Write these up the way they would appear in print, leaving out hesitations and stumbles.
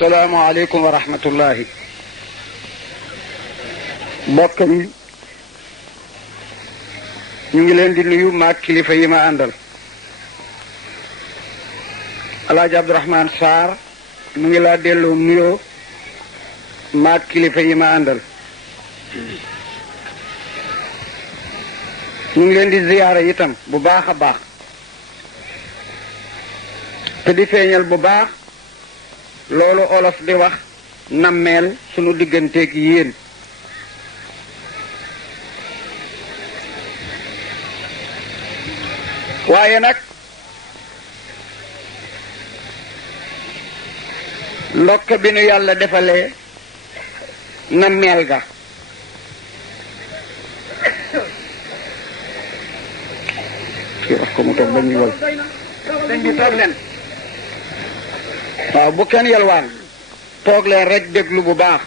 salaamaaleykum wa rahmatullahi mbokk mi ñu ngi leen di nuyu maag kilifa yi ma àndal alaaji Abdourahmane Sarr mu ngi laa delloo nuyoo maag kilifa yi ma àndal ñu ngi leen di ziyaara itam bu baax a baax te di feeñal bu baax loolu olof di wax nammeel sunu digganteeg yéen waaye nag ndokk bi nu yàlla defalee nammeel ga kii wax ko mu toog ba ñu wal dañ di toog leen waaw bu kenn yalwaan toog leen rek déglu bu baax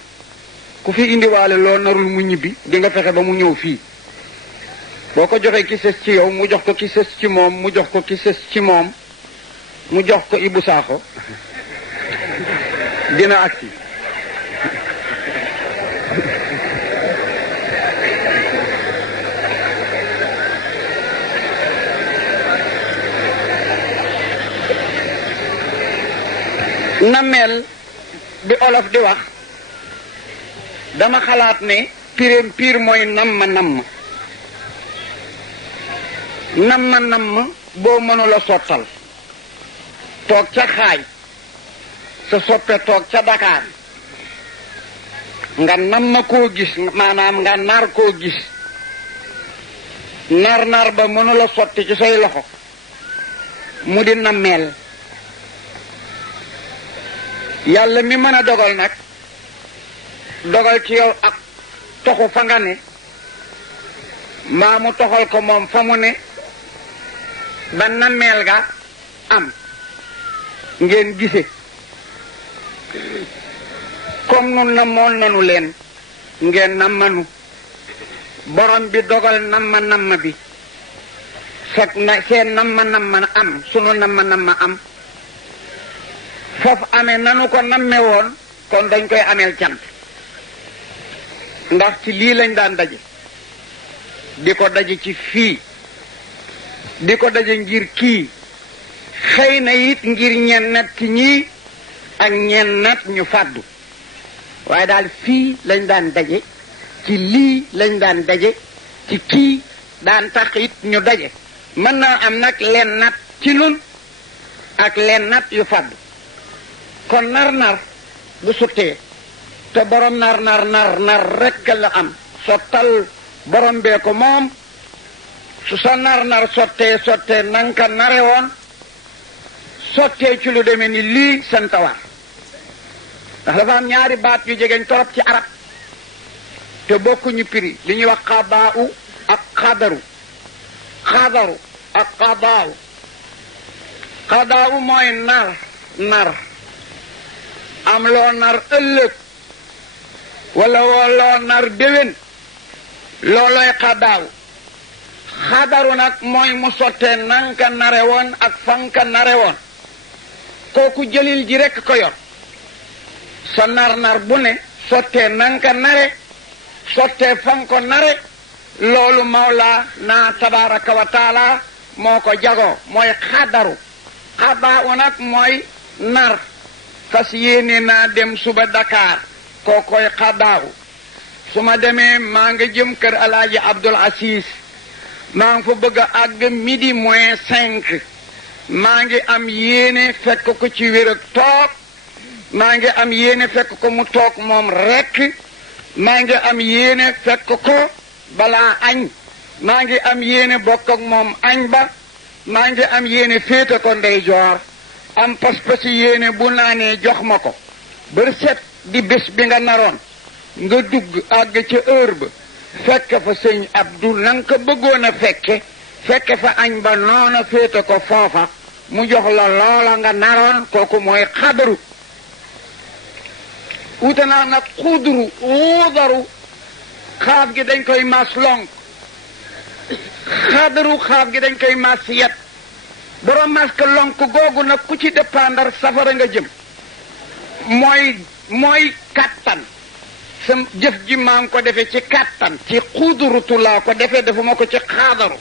ku fi indiwaale loo narul mu ñibbi di nga fexe ba mu ñëw fii boo ko joxee ki sës ci yow mu jox ko ki sës ci moom mu jox ko ki sës ci moom mu jox ko Ibou Sakho dina agsi nammeel bi olof di wax dama xalaat ne pireem piir mooy namm boo mënula sottal toog ca xaay sa soppe toog ca Dakar nga namm koo gis maanaam nga nar koo gis nar ba mënula sotti ci say loxo mu di nammeel yàlla mi mën a dogal nag dogal ci yow ak toxu fa nga ne mbaa mu toxal ko moom fa mu ne ba nammeel ga am ngeen gise comme nun namoon nanu leen ngeen nammanu borom bi dogal namma bi fekk na seen namma am sunu namma am foofu amee nanu ko namme woon kon dañ koy ameel cant ndax ci lii lañ daan daje di ko daje ci fii di ko daje ngir kii xëy na it ngir ñennat ci ñii ak ñennat ñu fàddu waaye daal fii lañ daan daje ci lii lañ daan daje ci kii daan tax it ñu daje mën naa am nag leen nat ci nun ak leen nat yu fàddu kon nar bu suttee te borom nar rekk la am sottal borom bee ko moom su sa nar sottee nanka nare woon sottee ci lu demee ni lii santawaar ndax dafa am ñaari baat yu jegeñ torop ci arab te bokkuñu piri li ñuy wax xabaawu ak xadaru ak xadaawu mooy nar am loo nar ëllëg wala loo nar déwén loolooy xadaru nag mooy mu sottee nanka nare woon ak fanka nare woon kooku jëlil ji rekk ko yor sa nar bu ne sottee nanka nare sottee fanko nare loolu mawla naa tabaraka wa taala moo ko jagoo mooy xadaawu nag mooy nar fas yéene naa dem suba Dakar kookoy xadaawu su ma demee maa nga jëm kër alaaji Abdul Aziz maa ngi fa bëgg a àgg 12:05 maa ngi am yéene fekk ko ci wér ak toog maa ngi am yéene fekk ko mu toog moom rekk maa ngi am yéene fekk ko balaa añ maa ngi am yéene bokk ak moom añ ba maa ngi am yéene féete ko ndeyjoor am pas-pasi yéene bu naanee jox ma ko bër set di bés bi nga naroon nga dugg àgg ca heure ba fekk fa sëñ Abdou na nga ko bëggoon a fekke fa añ ba noona féete ko foofa mu jox la loola nga naroon kooku mooy xadaru wuute naa nag xuudaru xaaf gi dañ koy mas lonk xadaru xaaf gi dañ koy mas yet borom masque lonk googu nag ku ci dépendre safara nga jëm mooy kàttan sa jëf ji maa ngi ko defee ci kàttan ci xudurutu laa ko defee dafa ma ko ci xaadaru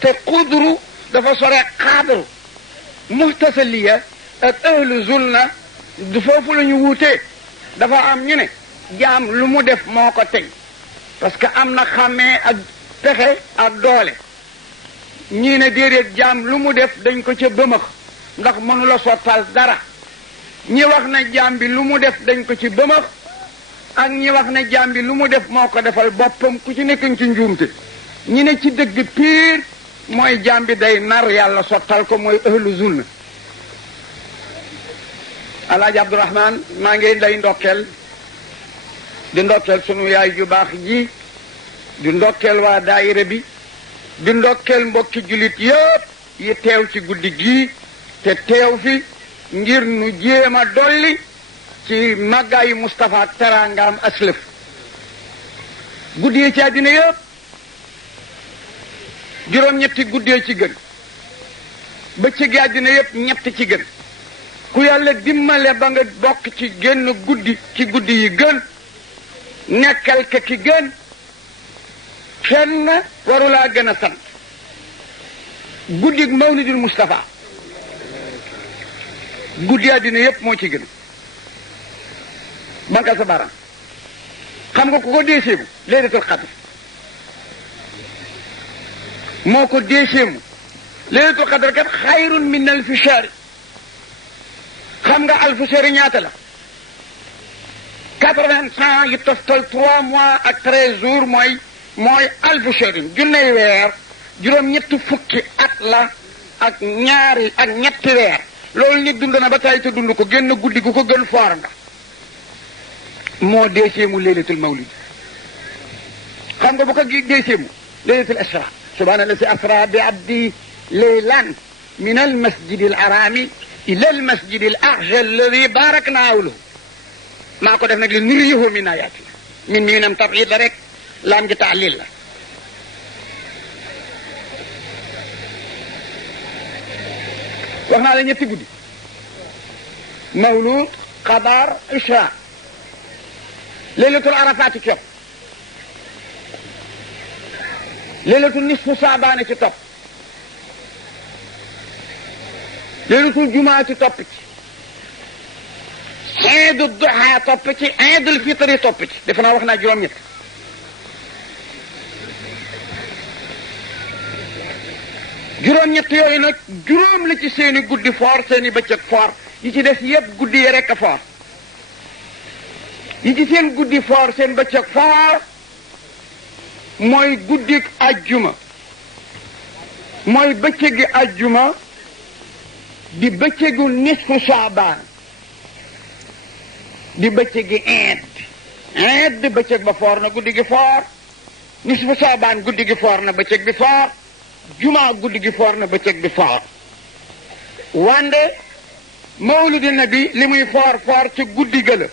te xuduru dafa sore xaadaru muhtasaliya ak ahlu zulna du foofu la ñu wuutee dafa am ñu ne jaam lu mu def moo ko teg parce que am na xàmmee ak pexe ak doole ñii ne déedéet jaam lu mu def dañ ko ca bëmëx ndax mënula sottal dara ñi wax na jaam bi lu mu def dañ ko ci bëmëx ak ñi wax ne jaam bi lu mu def moo ko defal boppam ku ci nekk ci njuumte ñi ne ci dëgg piir mooy jaam bi day nar yàlla sottal ko mooy ahlu zulna alaaji Abdourahman maa ngi lay ndokkeel di ndokkeel sunu yaay ju baax ji di ndokkeel waa daayira bi di ndokkeel mbokki jullit yëpp yi teew ci guddi gii te teew fi ngir nu jéem a dolli ci màggaayu Moustapha ak teraangaam aslëf guddi yi ci àddina yëpp juróom-ñetti guddee ci gën bëccëgi àddina yëpp ñett ci gën ku yàlla dimmale ba nga bokk ci génn guddi ci guddi yi gën nekkal ka ki gën kenn warulaa gën a sant guddi mawlidul Moustapha guddi àddina yëpp moo ci gën banka sa baram xam nga ku ko déeseemu laylatul qadr moo ko déeseemu laylatul qadr kat xayrun min alfi shahr xam nga alfu shahr ñaata la 80 ans yu toftal 3 mois ak 13 jours mooy alfu shahr junney weer juróom-ñetti fukki at la ak ñetti weer loolu nit dund na ba tay te dund ko génn guddi gu ko gën foor nga moo déeseemu laylatul mawlid xam nga bu ko déeseemu laylatul asra subhaana allazi asra bi abdi laylan min al masjid al harami ila al masjid al aqsa alladi barakna hawlahu maa ko def nag li nuriyahu min ayatina min miinam tab'id la rek laam gi ta'lil la wax naa la ñetti guddi mawlud qadar isra laylatul arafaati ci topp laylatul nisfu saabaana ci topp laylatul jumaa ci topp ci iidu duha topp ci iidul fitri topp ci defe naa wax naa juróom-ñett juróom-ñett yooyu nag juróom la ci seeni guddi foor seeni bëccëg foor yi ci des yépp guddi yi rekk a foor yi ci seen guddi foor seen bëccëg foor mooy guddik ajjuma mooy bëccëgi ajjuma di bëccëgu nisfu saabaan di bëccëgi iid bëccëg ba foor na guddi gi foor nisfu saabaan guddi gi foor na bëccëg bi foor juma guddi gi foor na bëccëg bi foor wande mawlidi nabi li muy foor foor ci guddi ga la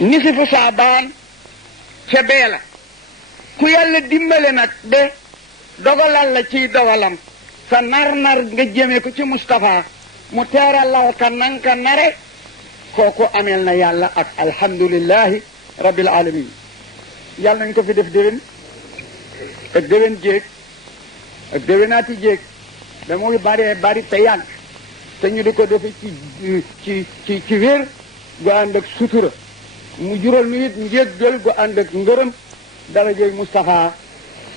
nisifu saabaan ca bee la ku yàlla dimbale nag de dogalal la ciy dogalam sa nar-nar nga jëme ko ci Moustapha mu teeral la ka nang ka nare kooku ameel na yàlla ak alhamdulillahi rabbil alamin yàlla nañ ko fi def déwén ak déwén jéeg ak déwénaati jéeg da muy bari te yàgg te ñu di ko defe ci wér gu ànd ak sutura mu jural nu it njéggal gu ànd ak ngërëm darajey Mustafa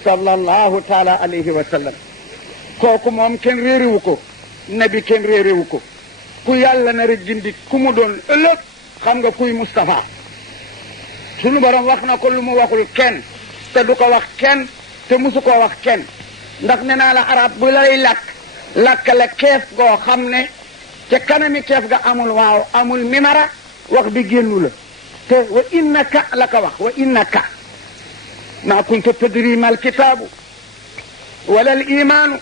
sallallahu taala alayhi wa sallam kooku moom kenn réeréwu ko nabi kenn réeréwu ko ku yàlla na rek gindi ku mu doon ëllëg xam nga kuy Mustafa sunu borom wax na ko lu mu waxul kenn te du ko wax kenn te musu ko wax kenn ndax nee naa la arab bu lay lakk la keef goo xam ne ca kanami keef ga amul waaw amul mimara wax bi génnu la te wa innaka la ko wax wa innaka ma kunta tadri mal kitaabu wala al imaanu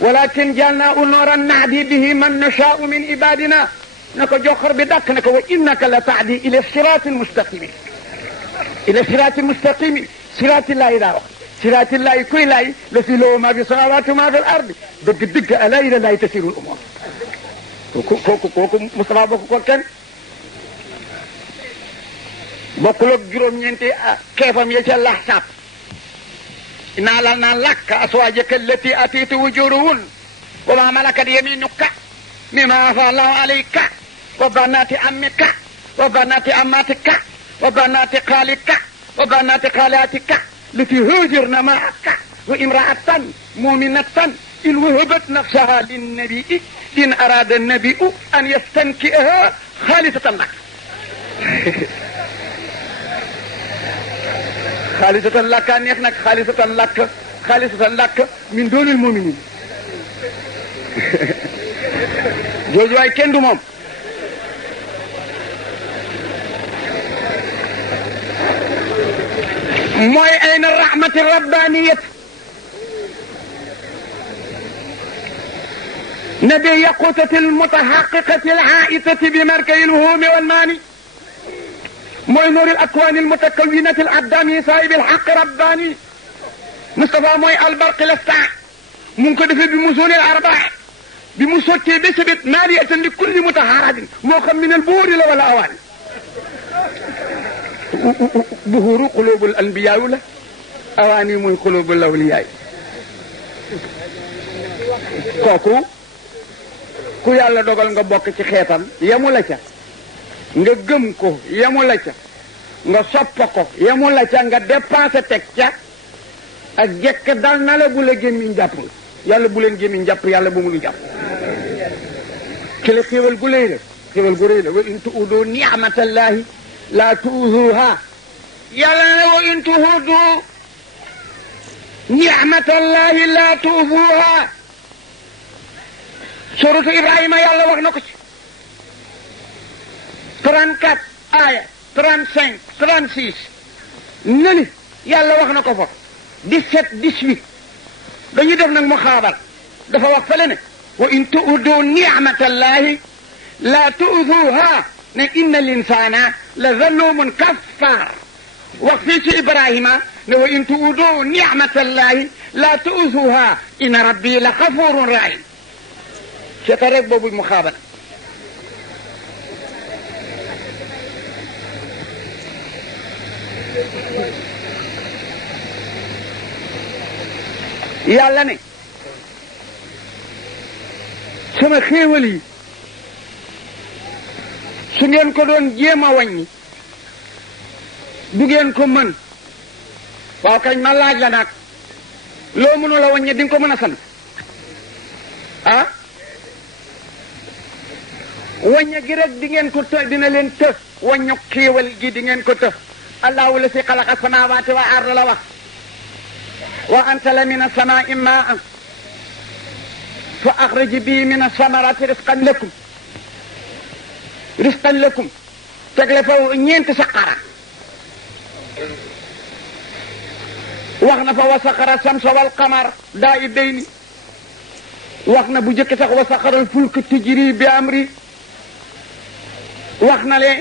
walakin jaalnaahu nooran nahdi bihi man nashaau min ibadina na ko joxar bi dàkk ne ko wa innaka la tahdi ila sirati almustaqimi ila sirati almustaqimi sirati llahi daa wax sirati llahi kuy laay la si loo ma fi samawati ma fi l ardi dëgg ala ila llahi tasiru l umur kooku Moustapha bokk ko kenn bokkul ak juróom-ñeenti xeefam ya ca laxsaab inaa la naan lakka aswaajaka allati atiita wujuruhun wa ma malakat yaminuka mimma afa allahu alayka wa banaati ammika wa banaati ammatika wa banaati xaalika wa banaati xaalatika lati hajarna maaka wa imraatan muminatan in wahabat nafsaha linnabii in arada nabiu an yastankiha xaalisatan lak xaalisatan lakka neex nag xaalisatan lakk min doonil muminin jooju waay kenn du moom mooy ayna rahmati rabbaniyat nabi yaqutati almutahaqiqati alhaitati bi markay alwuhumi walmaani mooy nuur alakwani almutakawinati alabdani saahibi alhaq rabbani Moustapha mooy albarq lastaa mu ngi ko defee bi mu zone arbaa bi mu sottee ba sabit naariyatan li kulli mutaharadin moo xam min albuuri la wala awaani buhuru qulubul anbiyaayu la awaani mooy qulubul awliyaay kooku ku yàlla dogal nga bokk ci xeetam yemu la ca nga gëm ko yemu la ca nga soppa ko yemu la ca nga dépensé teg ca ak jekk dal na la bu la gémmiñ jàpp yàlla bu leen gémmiñ jàpp yàlla bu mu nu jàpp ci la xéewal gu lay la xéewal gu rëy la wa in tuudu ni'matallahi la tuuzuha yàlla ne wa in tuudu ni'matallahi la tuuzuha suratu Ibrahima yàlla wax na ko ci 34 aya 35 36 nani yàlla wax na ko fa 17 18 dañuy def nag mu xaabar dafa wax fële ne wa in tu'udu ni'matallahi la tu'uduha ne inna l'insana la zalumun kaffar wax fii ci Ibrahima ne wa in tu'udu ni'matallahi la tu'uduha inna rabbi la ghafurun rahim seeta rek boobu mu xaabar yàlla ne sama xéewal yi su ngeen ko doon jéem a wàññi du ngeen ko mën waaw kañ ma laaj la nag loo mënu la wàññi di nga ko mën a sant ah wàññi gi rek di ngeen ko të dina leen të wàññu xéewal gi di ngeen ko të allahu la si xalaqa samaawaati wa arda la wax wa anzala mina samaa'i maa'an fa axraja bihi mina samaraati risqan lakum tegle fa ñeenti saqara wax na fa wa saxara samsa wal qamar daa'ibeyni wax na bu njëkk sax wa saxara al fulka tajri bi amri wax na le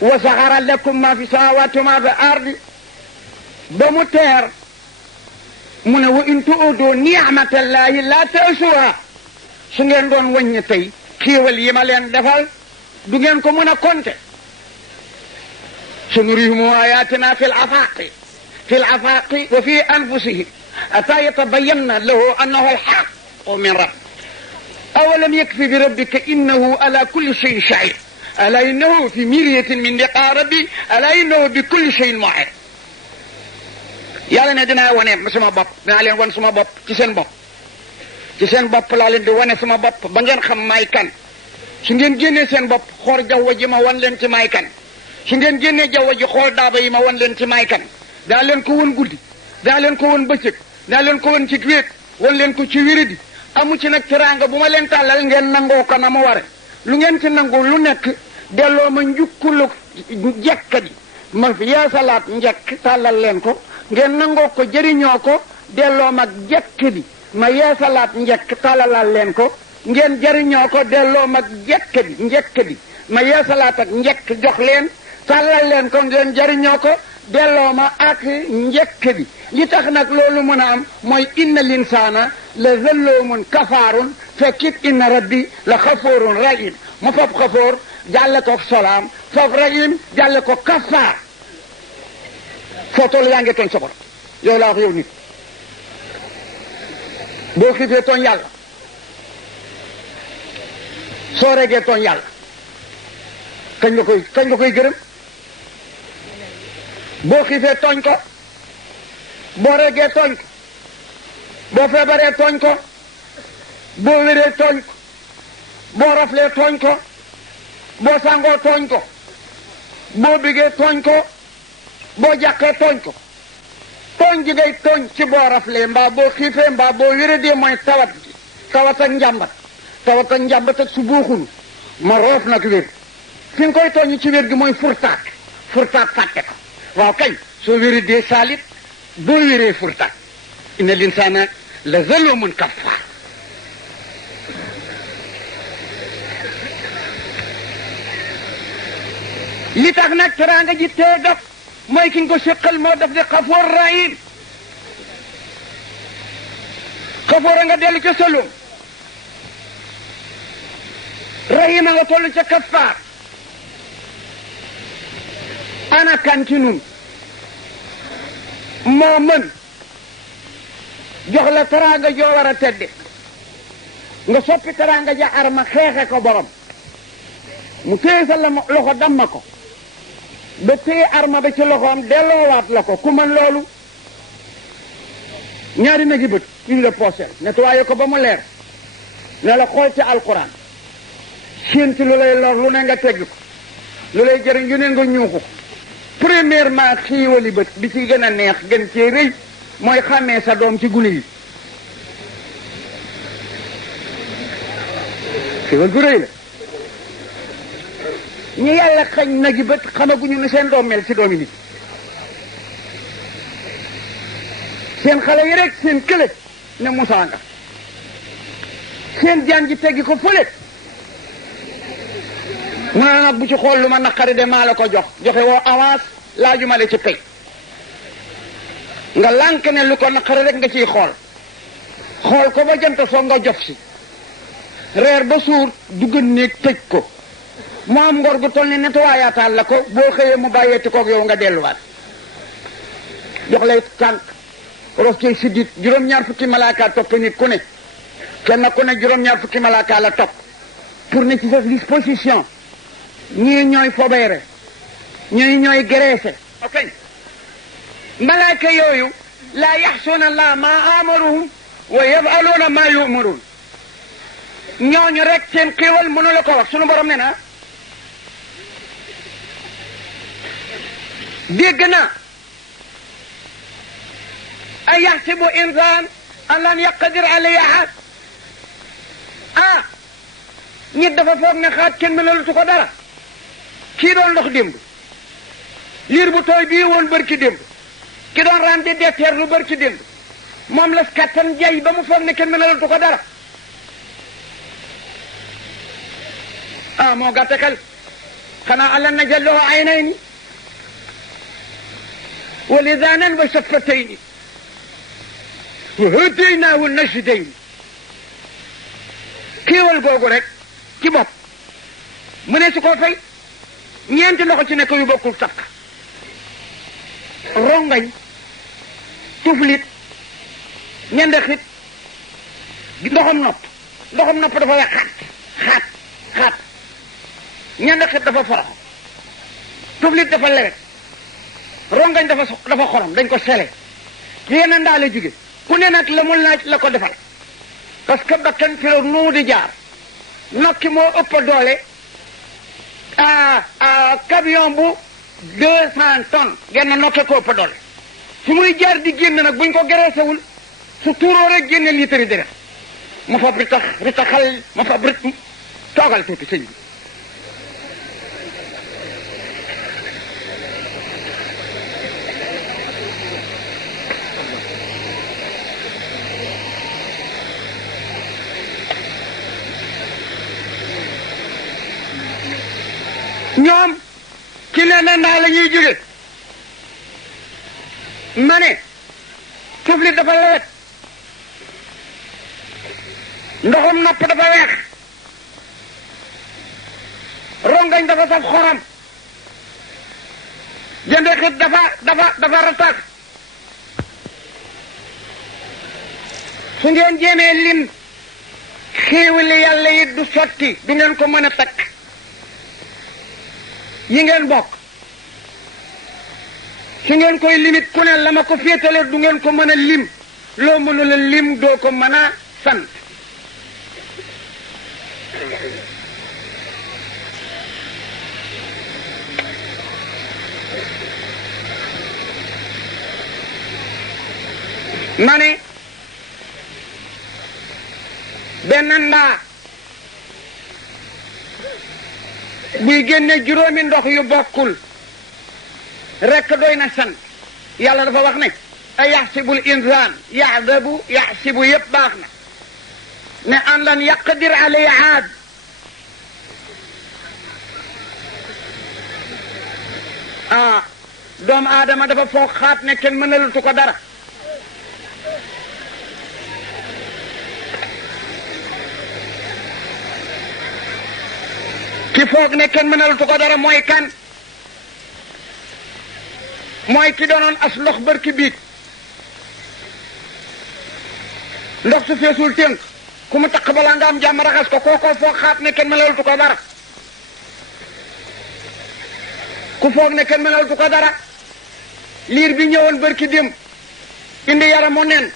wa saxara lakum ma fi samaawaati wa ma fi ardi ba mu teer mu ne wa in tu'udu ni'matallahi la ta'suha su ngeen doon wàññi tey xéewal yi ma leen defal du ngeen ko mën a compter sanurihim ayatina fi al-afaqi wa fi anfusihim hatta yatabayyana lahu annahu al-haqqu min rabbik awalam yakfi bi rabbika innahu ala kulli shay'in shahid ala innahu fi miryatin min liqa'i rabbi ala innahu bi kulli shay'in muhit yàlla ne dinaa wane sama bopp dinaa leen wan sama bopp ci seen bopp laa leen di wane sama bopp ba ngeen xam maay kan su ngeen génnee seen bopp xool jaww ji ma wan leen ci maay kan su ngeen génnee jaww ji xool daaba yi ma wan leen ci maay kan daa leen ko wan guddi daa leen ko wan bëccëg daa leen ko wan ci wéet wan leen ko ci wéridi amu ci nag teraanga bu ma leen tàllal ngeen nangoo ko na mu ware lu ngeen ci nangu lu nekk delloo ma njukkulu jekka ji ma yeesalaat njekk tàllal leen ko ngeen nangoo ko jëriñoo ko delloo mag jekk bi ma yeesalaat njekk tàllalal leen ko ngeen jëriñoo ko delloo mag jekk bi ma yeesalaat ak njekk jox leen tàllal leen ko ngeen jëriñoo ko delloo ma ak njëkk bi li tax nag loolu mën a am mooy inna linsaana la zallumun kafaarun fekkit inna rabbi la xafoorun rahim mu fab xafoor jàlle ko salaam fab rahim jàlle ko kafaar foo toll yaa ngi tooñ sa borom yow laa wax yow nit boo xiifee tooñ yàlla soo regee tooñ yàlla kañ nga koy gërëm boo xiifee tooñ ko boo regee tooñ ko boo feebaree tooñ ko boo wéree tooñ ko boo raflee tooñ ko boo sangoo tooñ ko boo bigee tooñ ko boo jàqee tooñ ko tooñ ji ngay tooñ ci boo raflee mbaa boo xiifee mbaa boo wéradee mooy tawat ji tawat ak njàmbat ak su buuxul ma roof nag wér fi nga koy tooñ ci wér gi mooy furtaat fàtte ko waaw kañ soo wéradee saalit boo wéree furtaat inna linsaana la zalumun kafaar li tax nag teraanga ji tee daf mooy ki nga ko séqal moo daf di xafoor rahim xafoor a nga dellu ca salum rahim a nga toll ca kafaar ana kan ci nun moo mën jox la teraanga joo war a tedde nga soppi teraanga ja arma xeexe ko borom mu téye sa loxo damma ko ba téye arma ba ci loxoom delloowaat la ko ku mën loolu ñaari nagi bët yu la pooseel nettoyé ko ba mu leer ne la xool ci alquran séenti lu lay lor lu ne nga tegg ko lu lay jëriñ yu ne nga ñuuxu ko premièrement xiiwali bët bi ci gën a neex gën cee rëy mooy xàmmee sa doom ci gune yi xiiwal bu rëy la ñu yàlla xañ nagi bët xamaguñu ne seen doom mel ci doomi nit seen xale yi rek seen kële ne Musaa nga seen jaan ji teggi ko fële mu ne nag bu ci xool lu ma naqari de maa la ko joxe woo avance laajuma la ci pay nga lànk ne lu ko naqari rek nga ciy xool ko ba jant soo nga jof si reer ba suur dugg néeg tëj ko mu am ngor gu toll ni nettoyaatal la ko boo xëyee mu bàyyeeti koog yow nga delluwaat jox lay tànk ros cay siddit juróom-ñaar fukki malaaka topp nit ku ne kenn ku ne juróom-ñaar fukki malaaka la topp pour ne ci sa disposition ñii ñooy fobeere ñii ñooy gereese ok malaaka yooyu laa yaxsuuna allah ma amaruhum wa yafaluuna ma yumaruun ñooñu rek seen xéewal mënu la ko wax sunu borom ne na dégg na a yaxsibu insaan an lan yaqdir alayhi nit dafa foog ne xaat kenn mënalutu ko dara kii doon ndox démb liir bu tooy bii woon bërki démb ki doon ràndi detteer lu bërki démb moom la kattan jay ba mu foog ne kenn mënalutu ko dara moo gàtte xel xanaa alam naj'al lahu aynayni wa lisaanan wa shaffatayni wa hadaynaahu najdayni kéewal googu rek ci bopp mu ne su ko fay ñeenti loxo ci nekk yu bokkul takk rongañ tuflit ñendexit ndoxam nopp dafa wex xaat ñendexit dafa forox tuflit dafa lewet rongañ dafa xorom dañ ko sele yeneen ndaa la jóge ku ne nag la mu laaj la ko defal parce que bakkan fi la nuu di jaar nokki moo ëpp doole camion bu 200 tonnes genn nokke ko ëpp doole su muy jaar di génn nag buñ ko gereesewul su tuuroo rek génne liitari deret ma fab ritaxal ma fab toogal tuuti sëñ bi ñoom ci leneen ndaa la ñuy jóge ma ne tuflit dafa lewet ndoxum nopp dafa weex rongañ dafa saf xorom jënde xit dafa ratax su ngeen jéemee lim xéewali yàlla yi du sotti du ngeen ko mën a takk yi ngeen bokk su ngeen koy limit ku ne la ma ko féetale du ngeen ko mën a lim loo mënula lim doo ko mën a sant ma ne benn ndaa buy génne juróomi ndox yu bokkul rekk doy na sant yàlla dafa wax ne a yaxsibul insaan yaxsibu yëpp baax na ne an lan yaqdir alay aad doomu aadama dafa foog xaat ne kenn mënalatu ko dara ki foog ne kenn mënalatu ko dara mooy kan mooy ki doonoon as ndox bërki biig ndox su feesul tënk ku mu taq balaa nga am jàmm raxas ko kookoo foog xaat ne kenn mënalatu ko dara ku foog ne kenn mënalatu ko dara liir bi ñëwoon bërki dem indi yaramu nen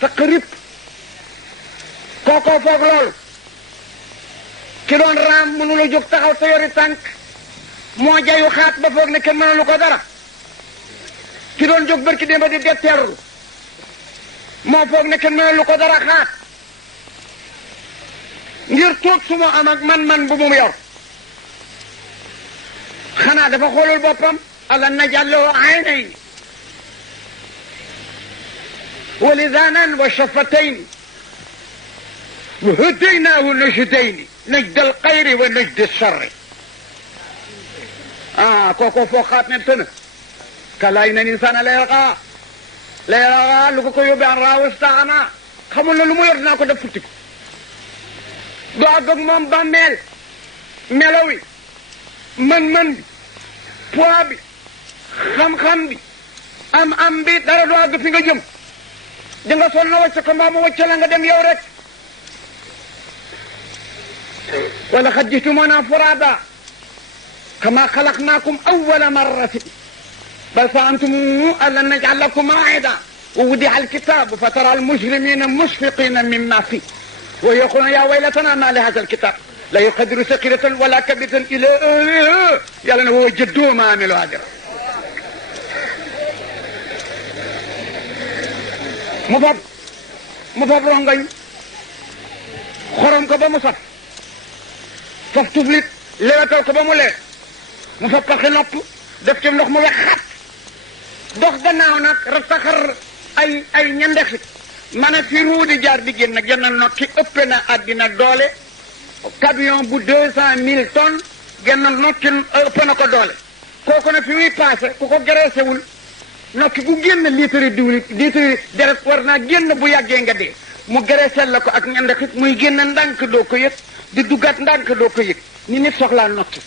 taq rip kookoo foog loolu ki doon raam mënula jóg taxaw te yori tànk moo jayu xaat ba foog ne kenn mënalu ko dara ki doon jóg bërki dem ba di detteerlu moo foog ne kenn mënalu ko dara xaat ngir tuut su ma am ak man bu mu yor xanaa dafa xoolul boppam alam naj'al lahu aynayni wa lisaanan wa shafatayni wa hadaynaahu najdayni najdal xayri wa najdal sharri kooko foo xaat ne tëna kalaa inna l-insaana la yarghaa lu ko yóbbee an ra'ahu istaghnaa xamul na lu mu yor dinaa ko def futti ko du àgg ak moom bàmmeel melo wi mën-mën bi poids bi xam-xam bi am bi dara du àgg fi nga jëm di nga sol na wàcc ko mbaa mu wàcc la nga dem yow rek wa laqad ji'tumuunaa furaadaa kamaa xalaqnaakum awwala marratin bal za'amtum an lan naj'ala lakum maw'iidan wa wudi'a al-kitaabu fataraa al-mujrimiina mushfiqiina mimmaa fiihi wa yaquuluuna yaa waylatanaa maa li haadha al-kitaab laa yughadiru saghiratan wa laa kabiiratan illaa ahsaahaa yàlla ne wa wajaduu maa 'amiluu haadiran mu fab rongañ xorom ko ba mu saf faf tuflit lewetal ko ba mu leer mu fab paxi nopp def ci ndox mu wex xat dox gannaaw nag rataxar ay ñandexit man a fi ruudi jaar di génn genn nokki ëppe na àddina doole camion bu 200 000 tonnes genn nokki ëppe na ko doole kooku ne fi muy passé ku ko gereesewul nokki gu génn litre deret war naa génn bu yàggee nga dee mu gereesel la ko ak ñandexit muy génn ndànk doo ko yëg di duggaat ndànk doo ko yëg ni nit soxlaa nokki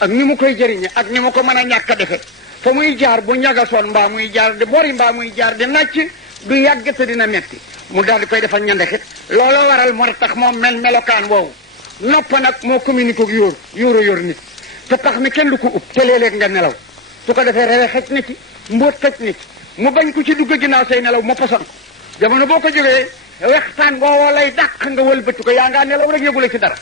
ak ni mu koy jëriñe ak ni mu ko mën a ñàkk a defe fa muy jaar bu ñagasoon mbaa muy jaar di bori mbaa muy jaar di nàcc du yàgg te dina metti mu daal di koy defal ñandexit looloo waral moo tax moom melokaan woowu nopp nag moo communique ak yor nit te tax mi kenn du ko ub te léeg-léeg nga nelaw su ko defee rewe xëj na ci mbóot xëj na ci mu bañ ko ci dugg ginnaaw say nelaw ma poson ko jamono boo ko jógee wextaan woowoo lay dàq nga wëlbati ko yaa ngaa nelaw rek yëgula ci dara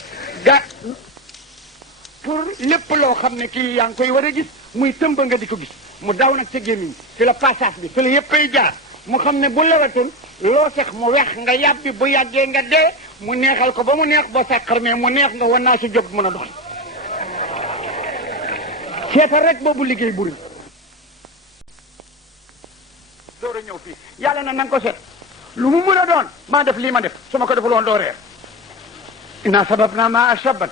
pour lépp loo xam ne kii yaa ngi koy war a gis muy tëmba nga di ko gis mu daw nag ca gémmiñ fi la passage bi fi la yëppay jaar mu xam ne bu lewatul loo sex mu wex nga yàbbi bu yàggee nga dee mu neexal ko ba mu neex ba sàqar mais mu neex nga wan naa si jóg mën a dox seetal rek boobu liggéey buri door a ñëw fii yàlla na nanga ko seet lu mu mën a doon maa def lii ma def su ma ko deful woon doo reer inna sababna maa shaban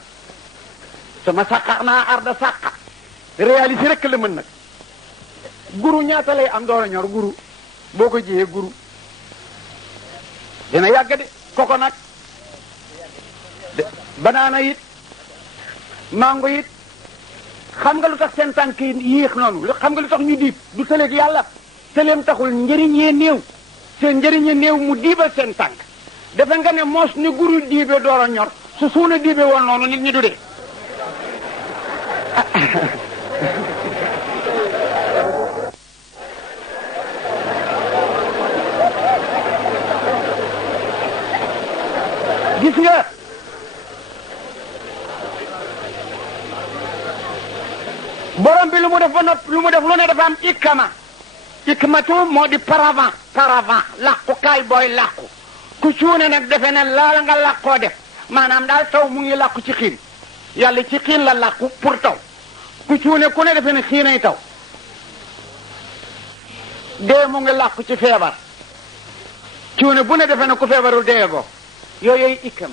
sama saqarnaa arda saqa réalité rek la mën nag guru ñaata lay am door a ñor guru boo ko jiyee guru dina yàgg de koko nag banaana it mango it xam nga lu tax seen tànk yi yéex noonu xam nga lu tax ñu diib du tëleeg yàlla tëleem taxul njëriñ yee néew seen njëriñ yee néew mu diibal seen tànk defe nga ne moos ni guru diibe door a ñor su suuna diibe woon noonu nit ñi du dee gis nga borom bi lu mu def ba nopp lu mu def lu ne dafa am ikmatu moo di paravent làqukaay booy làqu ku cuune nag defe ne laala nga làqoo def maanaam daal taw mu ngi làqu ci xiin yàlla ci xiin la làqu pour taw ku cuune ku ne defe ne xiinay taw dee mu ngi làqu ci feebar cuune bu ne defe ne ku feebarul dee go yooyu ikkam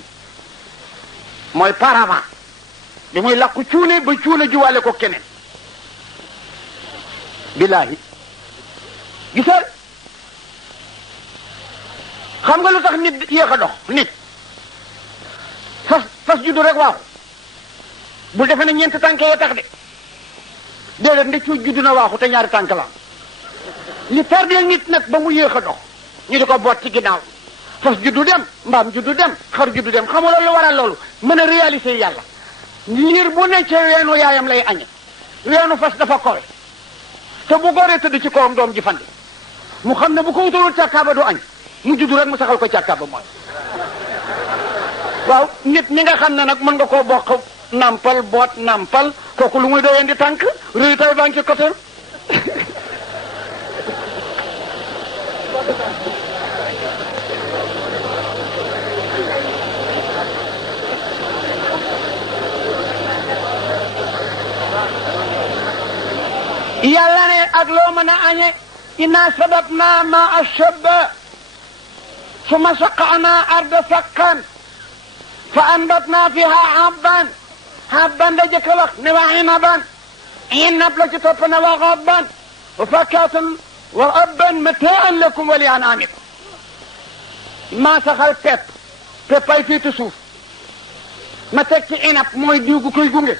mooy paravent bi muy làqu cuune ba cuune juwaale ko keneen billahi gisal xam nga lu tax nit yéex a dox nit fas juddu rek waaxu bul defe ne ñeenti tànk yoo tax de déedéet nde cuuj juddu na waaxu te ñaari tànk la li tardeel nit nag ba mu yéex a dox ñu di ko boot ci ginnaaw fas juddu dem mbaam juddu dem xar juddu dem xam nga loolu waral loolu mën a réaliser yàlla liir bu ne ca weenu yaayam lay añe weenu fas dafa kowe te bu góoree tëdd ci kawam doom ji fandi mu xam ne bu ko wutalul càkkaaba du añ mu juddu rek mu saxal ko càkkaaba mooy waaw nit ñi nga xam ne nag mën nga koo bokk nampal boot nampal kooku lu muy doyeen di tànk réyu tay baa ngi ci côté yàlla ne ak loo mën a añe inna sababna ma ashabba summa saqana arda saqan fa anbatna fiha habban da jëkk wax ne wa inab la ci topp ne wa habban wa fakatan wa abban mataan lakum wa li an'amikum maa saxal pepp ay fiitu suuf ma teg ci inab mooy diw gu koy gunge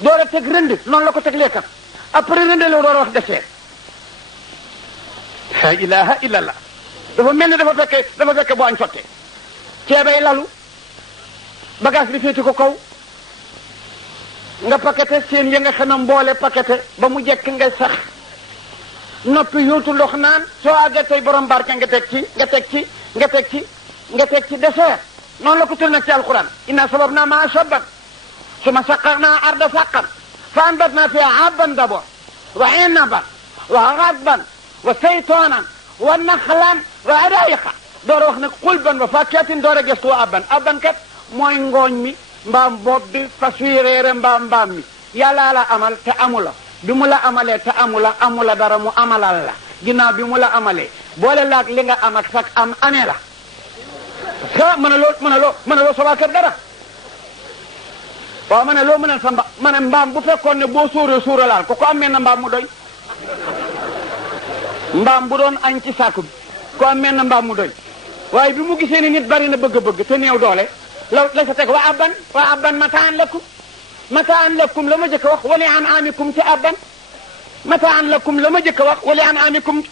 door a teg rënd noonu la ko teg lekkam après rënd la door a wax defee la ilaha illallah dafa mel ni dafa fekke boo añ sottee ceebay lalu bagage bi féeti ko kaw nga paqueté seen ya nga xam ne mboole paqueté ba mu jekk nga sax noppi yóotu ndox naan soo àggee tey borom barke nga teg ci dessert noonu la ko tur nag ci alquran inna sababna ma sabban summa saqarna arda saqan fa anbatna fiha habban d'abord wa inaban wa ghadban wa saytunan wa nakhlan wa hada'iqa door a wax nag xulban wa fakihatin door a gëstu wa abban kat mooy ngooñ mi mbaam bopp bi fas wi réere mbaam mi yàlla la amal te amula bi mu la amalee te amula dara mu amalal la ginnaaw bi mu la amalee boole laag li nga am ak sax am amee la parce que mën a loo sa waa kër dara waaw ma ne loo mënal sa ma ne mbaam bu fekkoon ne boo sóoralaal ko amee na mbaam mu doy mbaam bu doon añ ci sàkku bi ko amee na mbaam mu doy waaye bi mu gisee ni nit bari na bëgg te néew doole la sa teg wa abban mataan lakum la ma jëkk wax wali an amikum ci abban mataan lakum la ma jëkk wax wali an amikum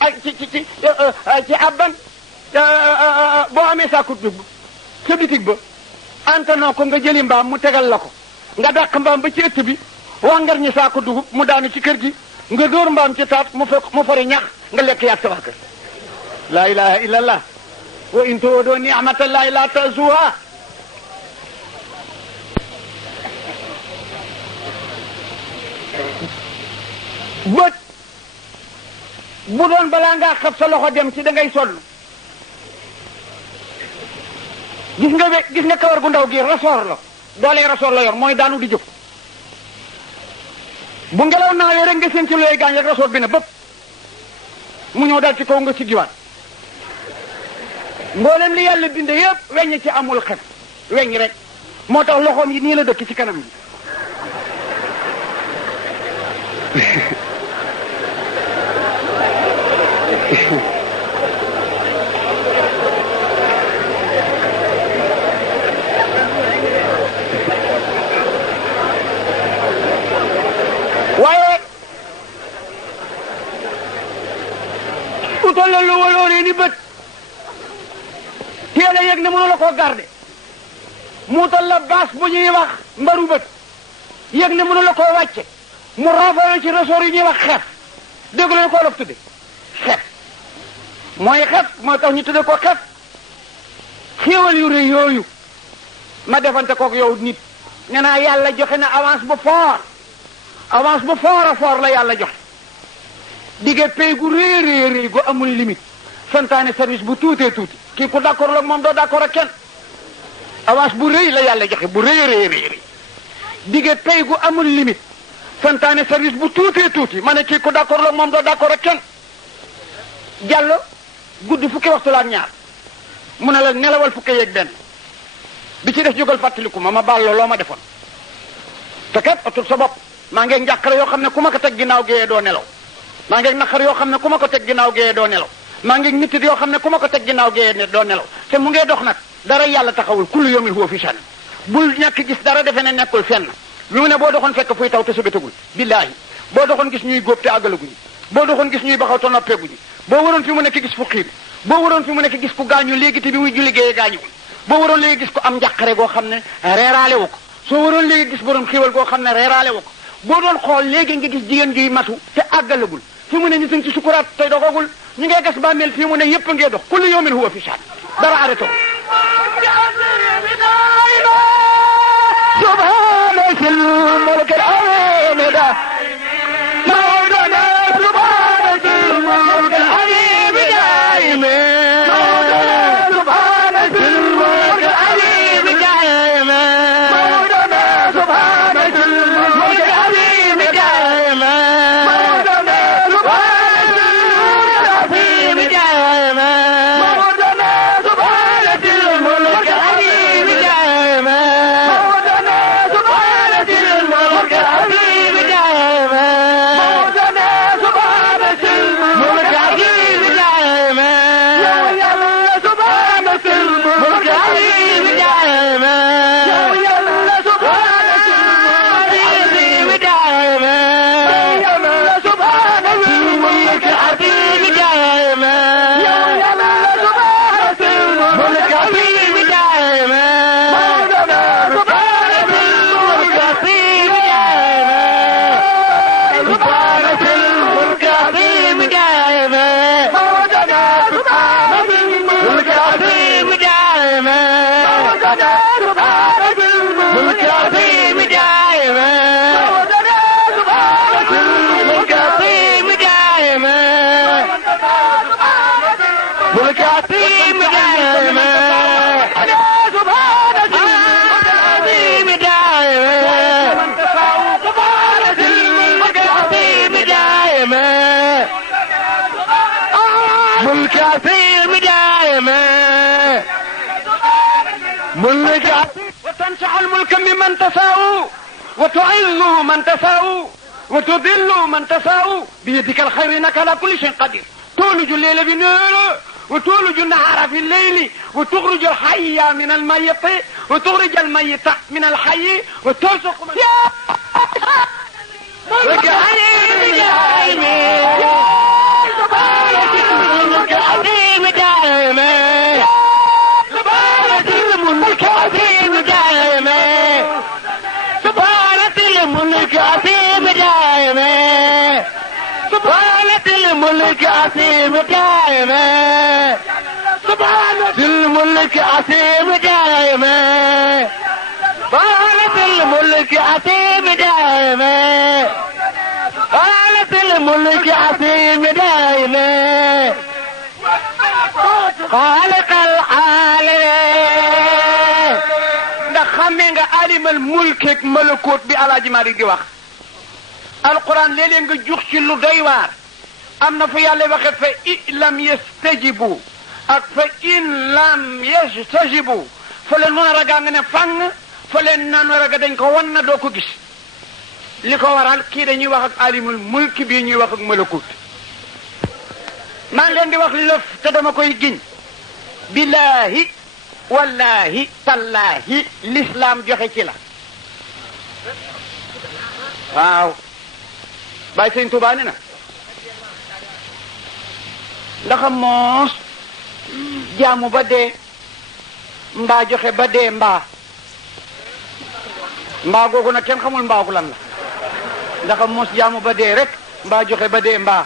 ci abban boo amee sàkku bi sa bitig ba antanoo ko nga jëli mbaam mu tegal la ko nga dàq mbaam ba ci ëtt bi wangar ñi saako dugub mu daanu ci kër gi nga dóor mbaam ci taat mu fari ñax nga lekk yàgg sa wax kër la ilaha illallah wa in tuwadoo ni'matallahi la tazuha bët bu doon balaa ngaa xab sa loxo dem ci da ngay sonn gis nga kawar gu ndaw gi rasoor la doole rasoor la yor mooy daanu di jóg bu ngelaw naawee rek nga seen ci looy gaañ rek rasoor bi ne bëpp mu ñëw dal ci kaw nga siggiwaat mboolem li yàlla binde yëpp weñ ci amul xef weñ rek moo tax loxoom yi nii la dëkk ci kanam yi waaye utal la lu walooree ni bët teel a yëg ne mënu la koo garde mu utal la baas bu ñuy wax mbaru bët yëg ne mënu la koo wàcce mu raafale ci ressort yi ñuy wax xef dégg leen ko wolof tudde xef mooy xef moo tax ñu tudde ko xef xéewal yu rëy yooyu ma defante kook yow nit nee naa yàlla joxe na avance bu fort avance bu fort a fort la yàlla joxe digge pay gu réy gu amul limite santaane service bu tuutee tuuti kii ku d'accord ak moom doo d'accord ak kenn avance bu rëy la yàlla joxe bu réy digge pay gu amul limite santaane service bu tuutee tuuti ma ne kii ku d'accord ak moom doo d'accord ak kenn jàllo guddi fukki waxtu la ak ñaar mu ne la nelawal fukki yeeg benn bi ci def jógal fàttaliku ma baal loo ma defoon te kat atul sa bopp maa ngi njàqare yoo xam ne ku ma ko teg ginnaaw géeyee doo nelaw maa ngi naqar yoo xam ne ku ma ko teg ginnaaw géeyee doo nelaw maa ngi nitit yoo xam ne ku ma ko teg ginnaaw géeyee ne doo nelaw te mu ngee dox nag dara yàlla taxawul kullu yawmin huwa fi sha'n bul ñàkk gis dara defe ne nekkul fenn lu mu ne boo doxoon fekk fuy taw te subatagul billaahi boo doxoon gis ñuy góob te àggalaguñu boo doxoon gis ñuy baxaw te noppeeguñu boo waroon fi mu nekk gis fu xiir boo waroon fi mu nekk gis ku gaañu léegi te bi muy julli géeyee gaañuwul boo waroon léegi gis ko am njàqare goo xam ne reeraale wu ko soo waroon léegi gis borom xiiwal goo xam ne reeraale wu ko boo doon xool léegi nga gis jigéen juy matu te àggalagul fi mu ne ñu ci sukuraat te dogagul ñu ngay gas bàmmeel fii mu ne yépp ngee dox kullu yawmin huwa fi sha'n dara arrêté subhaana sil mulkil hamida mawlana subhaana sil mulkil hamida وتنشع الملك ممن تشاء وتعز من تشاء وتذل من تشاء بيدك الخير انك على كل شيء قدير تولج الليل بالنهار وتولج النهار في الليل وتخرج الحي من الميت وتخرج الميت من الحي وترزق من الملك عظيم دائما سبحانه الملك عظيم دائما قالت الملك عظيم دائما قالت الملك عظيم دائما خالق العالمين نخمين عالم الملك ملكوت بألاج ماري دي وقت القرآن ليلين nga jox ci lu doy waar am na fu yàlla waxe fa in lam yastajibu ak fa in lam yastajibu fa leen mën a ragaa nga ne fang fa leen naan raga dañ ko wan na doo ko gis li ko waral kii dañuy wax ak alimul mulk bii ñuy wax ak malakut maa ngi leen di wax lëf te dama koy giñ billaahi wallaahi tallaahi l'islam joxe ci la waaw Baay Sëñ Tuubaa ni na ndax moos jaamu ba dee mbaa joxe ba dee mbaa googu nag kenn xamul mbaagu lan la ndax moos jaamu ba dee rek mbaa joxe ba dee mbaa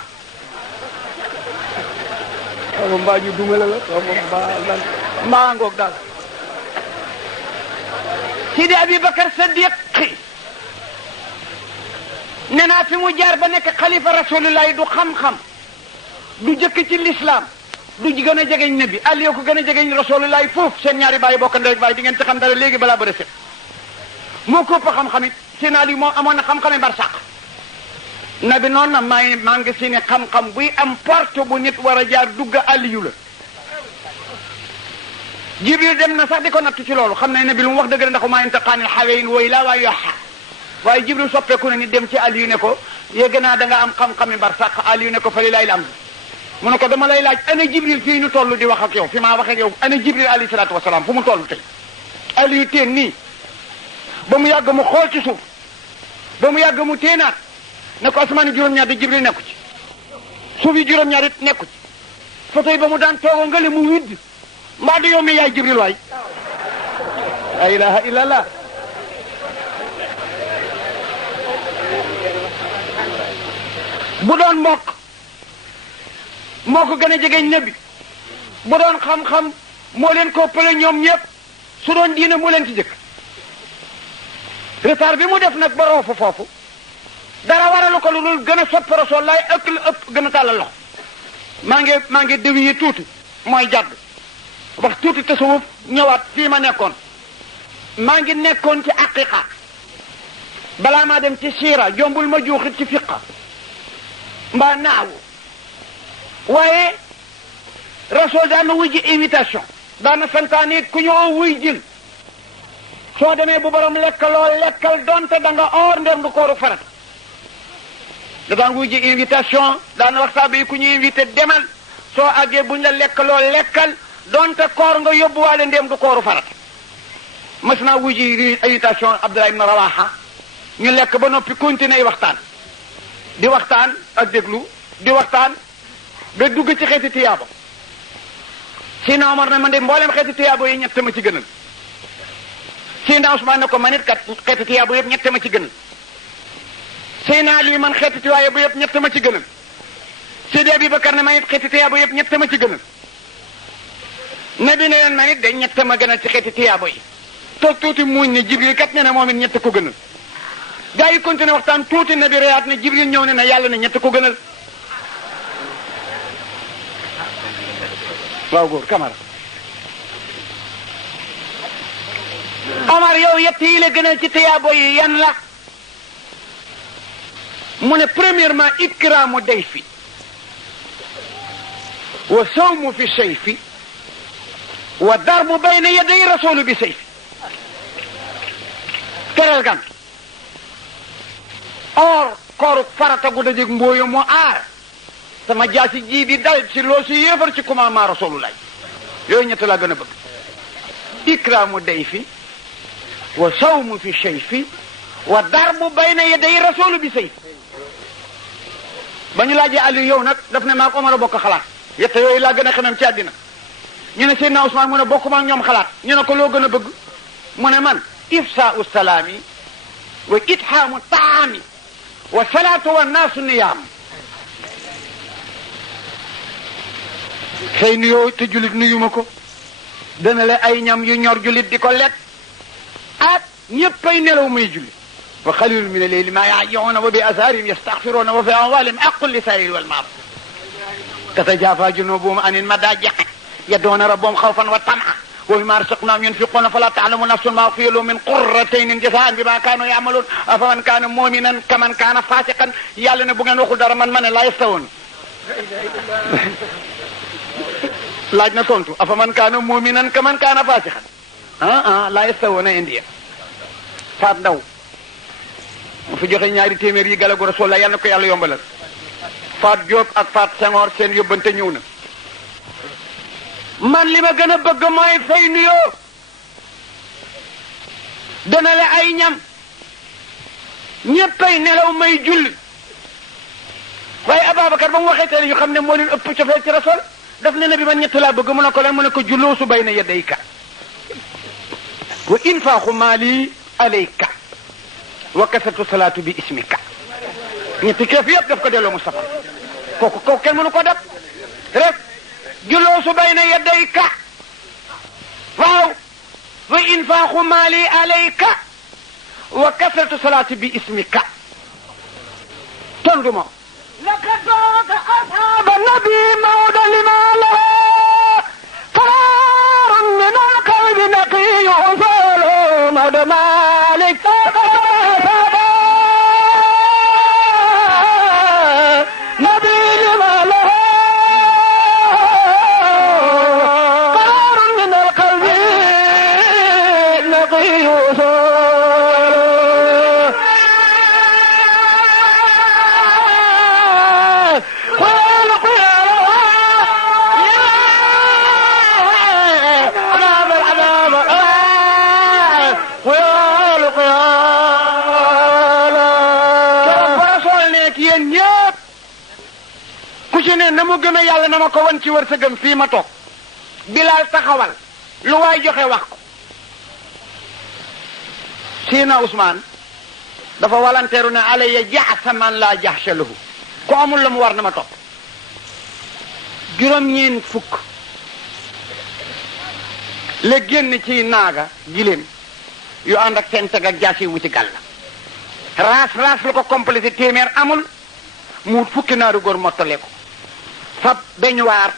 xaw mbaa ñu dumala la xaw mbaa lan mbaa ngoog daal Sidi Abubakar Sadiq nee naa fi mu jaar ba nekk xalifa rasulillahi du xam-xam du jëkk ci l'islam du gën a jegeñ nabi Aliou ko gën a jegeñ rasulillahi foofu seen ñaari baay bokk ndey baay di ngeen ci xam dara léegi balaa bëri set moo ko ëpp xam-xam it seen Aliou moo amoon na xam-xame barsàq nabi noonu na maa ngi si ne xam-xam buy am porte bu nit war a jaar dugg Aliou la Jibril dem na sax di ko natt ci loolu xam ne nabi lu mu wax dëgg la ndax maa intaqaanil hawayin woy la waaye yoxa waaye Jibril soppeeku na ni dem ci Aliou ne ko yegg naa da nga am xam-xami barsàq Aliou ne ko fa lillaahil hamd mu ne ko dama lay laaj ana Jibril fii ñu toll di wax ak yow fi maa wax ak yow ana Jibril alayhi salaatu wasalaam fu mu toll tey Aliou teen nii ba mu yàgg mu xool ci suuf ba mu yàgg mu teenaat ne ko asmaani juróom-ñaar di Jibril nekku ci suuf yi juróom-ñaar it nekku ci foto yi ba mu daan toogoo ngale mu widd mbaa di yow mi yaay Jibril waay la ilaha illallah bu doon mbokk moo ko gën a jegeñ nabi bu doon xam-xam moo leen ko pële ñoom ñëpp su doon diine moo leen ci jëkk retard bi mu def nag ba roofu foofu dara waralu ko lu dul gën a sopp Rasul laay ëpp gën a tàllal loxo maa ngi déwi tuuti mooy jàdd wax tuuti tasawuf ñëwaat fii ma nekkoon maa ngi nekkoon ci aqiqa balaa maa dem ci siira jombul ma juuxit ci fiqa mbaa naawu waaye Rasul daan na wuy ji invitation daan na santaane ku ñëw wuy jil soo demee bu borom lekkaloo lekkal donte da nga or ndem du kooru farat da daan wuy ji invitation daan na wax saa bi ku ñu invité demal soo àggee buñ la lekkaloo lekkal donte koor nga yóbbuwaale ndem du kooru farat mas naa wuy ji invitation Abdullah ibn Rawaha ñu lekk ba noppi continuer waxtaan di waxtaan ak déglu di waxtaan ba dugg ci xeeti tiyaabo Sina Omar ne man de mboolem xeeti tiyaabo yi ñett ma ci gënal Sina Ousmane ne ko man it kat xeeti tiyaabo yëpp ñett ma ci gënal Sina Ali man xeeti tiyaabo yëpp ñett ma ci gënal Sidi Abubakar ne man it xeeti tiyaabo yëpp ñett ma ci gënal nabi ne leen man it de ñett ma gënal ci xeeti tiyaabo yi toog tuuti muuñ ne Jibril kat ne na moom it ñett ko gënal gaa yi continué waxtaan tuuti nabi reyaat ne Jibril ñëw ne na yàlla ne ñett ko gënal waaw góor Camara Omar yow yett yi la gënal ci tiyaabo yi yan la mu ne premièrement ikraamu dayfi wa sawmu fi sayfi wa darbu bayna yaday rasulu bi sayfi teral gan or kooru farata gu dajeg mbooyo mu aar sama jaasi ji di dal ci loo si yéefar ci commandement rasulullah yooyu ñett laa gën a bëgg ikraamu dayfi wa sawmu fi sayfi wa darbu bayna yaday rasulu bi sayfi ba ñu laajee Aliou yow nag daf ne maag Omar a bokk xalaat yett yooyu laa gën a xemem ci àddina ñu ne Seydina Ousmane mu ne bokkuma ak ñoom xalaat ñu ne ko loo gën a bëgg mu ne man ifsaau salaami wa itxaamu taami wa salaatu wa naasu niyaam xëy nuyoo te julit nuyu ma ko dana la ay ñam yu ñor julit di ko lekk ak ñëppay nelaw muy julit wa xalilun min al-layli ma yahjauna wa bi asharihim yastaghfiruna wa fi amwalihim haqqun lis-sa'ili wal mahrum tatajafa junubuhum anil madaji' yad'una rabbahum khawfan wa tam'an wa mimma razaqnahum yunfiquna fala ta'lamu nafsun ma ukhfiya lahum min qurrati a'yunin jaza'an bima kanu ya'malun afaman kana mu'minan kaman kana fasiqan yàlla ne bu ngeen waxul dara man ma ne la yastawun laaj na tontu afaman kana mu'minan kaman kana fasiqan la yastawuna indiya faat ndaw mu fi joxe ñaari téeméer yi galagu rasul la yal na ko yàlla yombalal Faat Diop ak Faat Senghor seen yóbbante ñëw na. man li ma gën a bëgg mooy fay nuyoo dana la ay ñam ñëppay nelaw may julli waaye Ababacar ba mu waxee tey ñu xam ne moo leen ëpp cofeel ci rasul daf ne nabi man ñett laa bëgg mu ne ko lan mu ne ko julloosu bayna yadayka wa infaaxu maali alayka wa kasatu salaatu bi ismika ñetti keef yëpp daf ko delloo Mustafa kooku kenn mënu ko def rek julloosu bayna yadayka waaw wa infaaxu maali alayka wa kasatu salaatu bi ismika tontu ma لقد ضاق أصحاب النبي موضع لما له قرار من القلب نقي وصول موضع مالك نبي لما له قرار من القلب نقي وصول na mu gën a yàlla na ma ko wan ci wërsëgam fii ma toog Bilaal taxawal lu waay joxe wax ko Sina Ousmane dafa walanteeru ne alayya jaxsa man laa jaxsa lahu ku amul la mu war na ma topp juróom-ñeent fukk la génn ci naaga giléem yu ànd ak seen teg ak jaasi wuti gàll raas lu ko complété téeméer amul mu fukki naaru góor mottale ko fab beñuwaar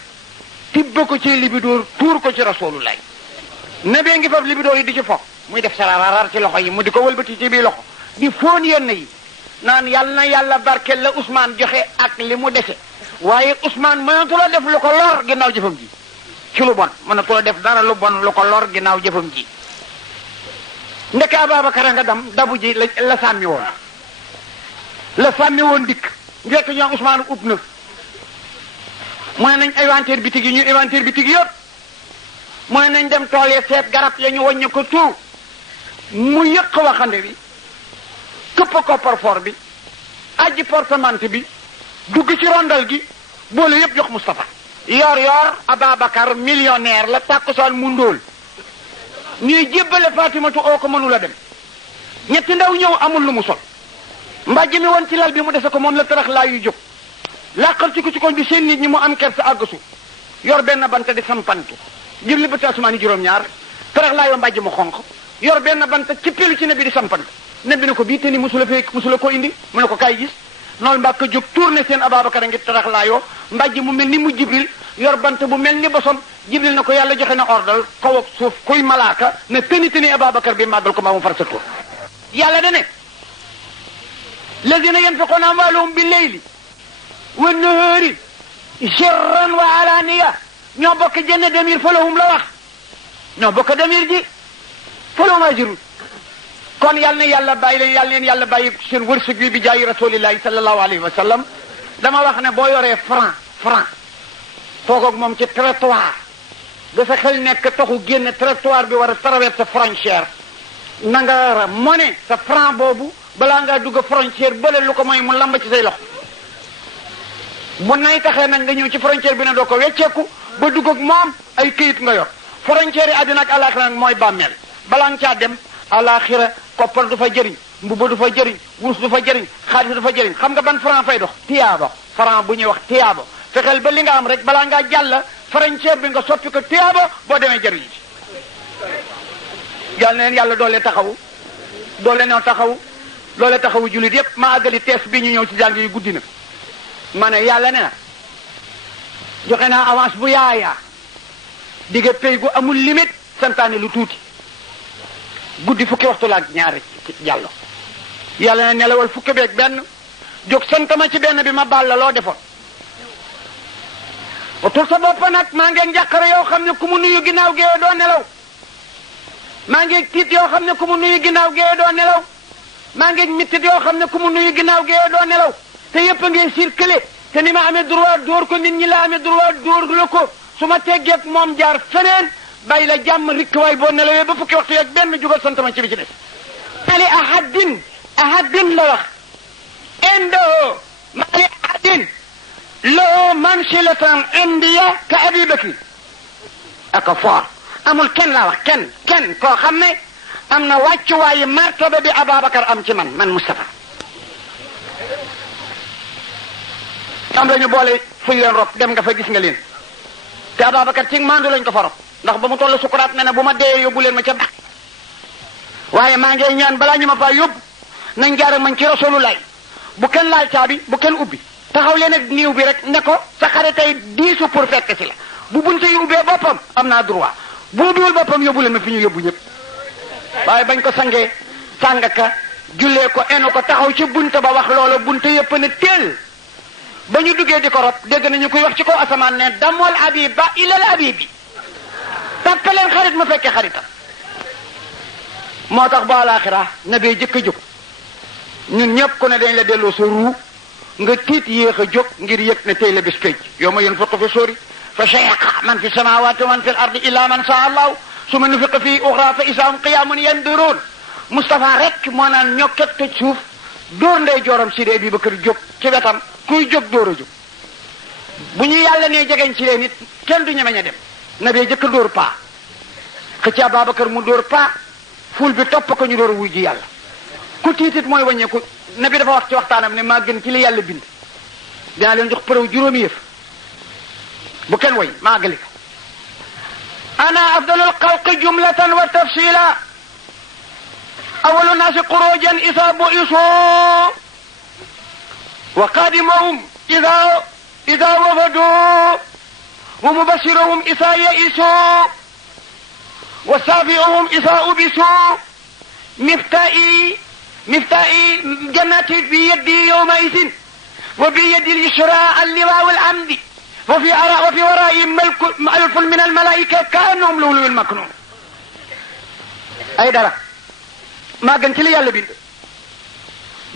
tibb ko ci libidoor tuur ko ci rasulullah nabee ngi fab libidoor yi di ci fo muy def sarararar ci loxo yi mu di ko wëlbati ci biir loxo di foon yenn yi naan yàlla na yàlla barkeel la Ousmane joxe ak li mu dese waaye Ousmane mënatu la def lu ko lor ginnaaw jëfam ji ci lu bon mënatu la def dara lu bon lu ko lor ginnaaw jëfam ji ndeke Ababacar nga dam dabu ji la sàmmi woon dikk njëkk ñoom Ousmane ut na mooy nañ inventaire bitig yi ñu inventaire bitig yëpp mooy nañ dem tool yi seet garab ya ñu wàññi ko tout mu yëq waxande bi këpp coffre-fort bi ajji portemante bi dugg ci rondal gi boole yëpp jox Moustapha yor Ababacar millionnaire la tàkkusaan mu ndóol ñuy jébbale Fatimatu oo ko mënula dem ñetti ndaw ñëw amul lu mu sol mbàjj mi woon ci lal bi mu dese ko moom la tarax laa yu jóg làqal ci ko ci koñ bi seen nit ñi mu am kersa àggasu yor benn bant di sampantu jël li bëti asmaani juróom-ñaar tarax laa yoo mbàjj mu xonq yor benn bant ci pelu ci ne bi di sampantu ne bi ne ko bii te ni musula ko indi mu ne ko kaay gis noonu mbàkk jóg tourné seen Ababacar a ngi tarax laa yoo mbàjj mu mel ni mu Jibril yor bant bu mel ni bosom Jibril na ko yàlla joxe na ordal kaw ak suuf kuy malaaka ne teni Ababacar bi màggal ko maa mu far sa tur yàlla da ne lazina yanfiquna amwaalahum bil layli wa nahaari sirran wa alaaniya ñoo bokk jënn demir falahum la wax ñoo bokk demir ji falahum ajrun kon yal na yàlla bàyyi leen yal leen yàlla bàyyi seen wërsëg bi jaayi rasulillahi sallallahu alayhi wa sallam dama wax ne boo yoree franc toog ak moom ci trottoir da sa xel nekk taxu génn trottoir bi war a traverser frontière na nga monnaie sa franc boobu balaa ngaa dugg frontière bële lu ko mooy mu lamb ci say loxo bu nay taxee nag nga ñëw ci frontière bi ne doo ko wecceeku ba dugg ak moom ay këyit nga yor frontière yi àddina ak alaxira nag mooy bàmmeel balaa nga caa dem alaxira koppar du fa jëriñ mbuba du fa jëriñ wurus du fa jëriñ xaalis du fa jëriñ xam nga ban franc fay dox tiyaaba franc bu ñuy wax tiyaaba fexeel ba li nga am rek balaa ngaa jàll frontière bi nga soppi ko tiyaaba boo demee jëriñ ci yàlla neen yàlla doole taxawu doole noo taxawu doole taxawu jullit yépp ma àggali tees bi ñu ñëw ci jàng yi guddi na ma ne yàlla ne na joxe naa avance bu yaayaa digga pay gu amul limite santaane lu tuuti guddi fukki waxtu la ak ñaari ci jàllo yàlla ne nelawal fukki beeg benn jóg santama ci benn bi ma baal la loo defoon otul sa bopp nag maa ngi njàqare yoo xam ne ku mu nuyu ginnaaw géewe doo nelaw maa ngi tiit yoo xam ne ku mu nuyu ginnaaw géewe doo nelaw maa ngi mittit yoo xam ne ku mu nuyu ginnaaw géewe doo nelaw te yëpp a ngi circulé te ni ma amee droit dóor ko nit ñi la amee droit dóor la ko su ma teggeeg moom jaar feneen bàyyi la jàmm rikk waay boo nelawee ba fukki waxtu yeeg benn jugal sant ma ci bi ci des mali ahadin la wax indahu mali ahadin loo mansilatan indiya ka abi bakri aka foor amul kenn laa wax kenn koo xam ne am na wàccuwaayu martaba bi Ababacar am ci man Moustapha am lañu boole fuñ leen rob dem nga fa gis nga leen te Ababacar ci mandu lañ ko fa rob ndax ba mu toll sukuraat ne bu ma dee yóbbu leen ma ca bax waaye maa ngi ñaan balaa ñu ma faa yóbbu nañ jaar ak man ci rasulullah bu kenn laal caabi bu kenn ubbi taxaw leen ak niiw bi rek ne ko sa xare tey diisu pour fekk si la bu bunte yi ubbee boppam am naa droit bu ubbiwul boppam yóbbu leen ma fi ñu yóbbu ñëpp waaye bañ ko sangee sàngaka jullee ko eno ko taxaw ci bunte ba wax loola bunte yëpp ne teel ba ñu duggee di ko rob dégg nañu koy wax ci kaw asamaan ne damool abiba ilal abibi tàppe leen xarit ma fekkee xaritam moo tax ba alaaxira na bee jëkk a jóg ñun ñëpp ku ne dañ la delloo sa ruu nga tiit yéex a jóg ngir yëg ne tey la bés pénc yow ma yunfiqu fi sóori fa sayaqa man fi samawati wa man fi l ardi illa man saa allahu summa nufiqa fi uxra fa isa hum qiyamun yanduruun Moustapha rek moo naan ñokket tëj suuf dóor ndey jooram si dee bi ba kër jóg ci wetam kuy jóg dóor a jóg bu ñu yàlla nee jegeñ ci leen it kenn du ñemeñ a dem na bee jëkk a dóor paa xëcc Ababacar mu dóor paa ful bi topp ko ñu door a wuy ji yàlla ku tiitit mooy wàññeeku nabi dafa wax ci waxtaanam ne maa gën ci li yàlla bind dinaa leen jox preuve juróomi yëf bu kenn woy maa gëli ko ana afdalul xalqi jumlatan wa tafsila awalu naasi xurujan isa bu'isu wa qadimuhum ida wafadu wa mubashiruhum isa yaisu wa safiuhum isa ubisu مفتاحي جناتي في يدي يومئذ وبيد اليسرى اللواء العمد وفي ورائي ألف من الملائكة كأنهم لؤلؤ مكنون ay dara maa gën ci li yàlla bind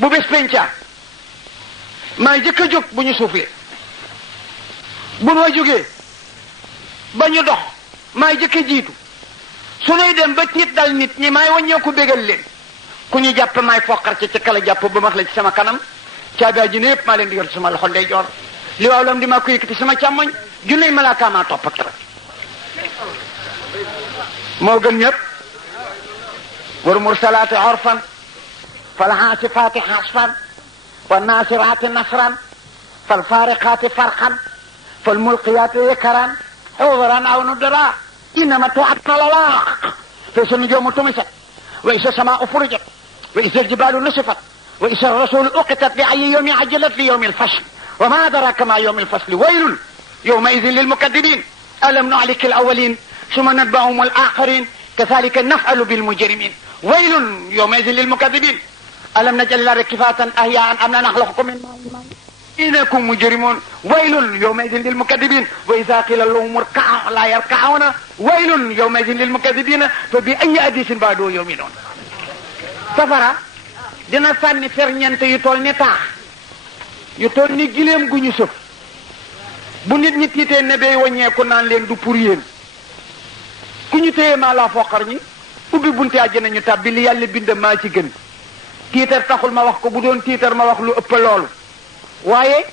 bu bés penca maa jëkk a jóg bu ñu suuflee bu ma jógee ba ñu dox maa jëkk a jiitu su nuy dem ba tiit dal nit ñi maay wàññeeku bégal leen ku ñu jàpp maay foqar ci kala jàpp ba max la ci sama kanam caabi ji ne yëpp maa leen di yor sama loxo ndeyjoor li waaw lam di maa ko yëkkati sama càmmoñ junney malaaka maa topp ak moo gën ñëpp war mursalaati urfan fal haasifaati hasfan wan naasiraati nasran fal faariqaati farqan fal mulqiyaati ikran udran aw nudra innama tu'aduna la waaqi fa iza nujuumu tumisat wa iza samaa'u furijat wa iza al-jibaalu nusifat wa iza ar-rasuulu uqitat li ayyi yawmin ajjalat li yawmi al-fasl wa ma adraaka ma yawmu al-fasl waylun yawma'idhin lil-mukaddibiin alam nuhliki al-awwaliin thumma natba'uhum al-aakhiriin kadhaalika naf'alu bil-mujrimiin waylun yawma'idhin lil-mukaddibiin alam naj'al al-arda kifaatan ahyaa'an am nakhluqukum min maa'in mahiin innakum mujrimun waylun yawma'idhin lil mukaththibin wa idha qila lahum irka'u la yarka'una waylun yawma'idhin lil mukaththibin fa bi ayyi hadithin ba'dahu yu'minun safara dina sànni ferñeent yu toll ni taax yu toll ni gileem gu ñu sëf bu nit ñi tiitee ne bay wàññeeku naan leen du pour yéen ku ñu téye maa laa foqar ñi ubbi bunte àjjana ñu tàbbi li yàlla bind maa ci gën tiitar taxul ma wax ko bu doon tiitar ma wax lu ëpp loolu waaye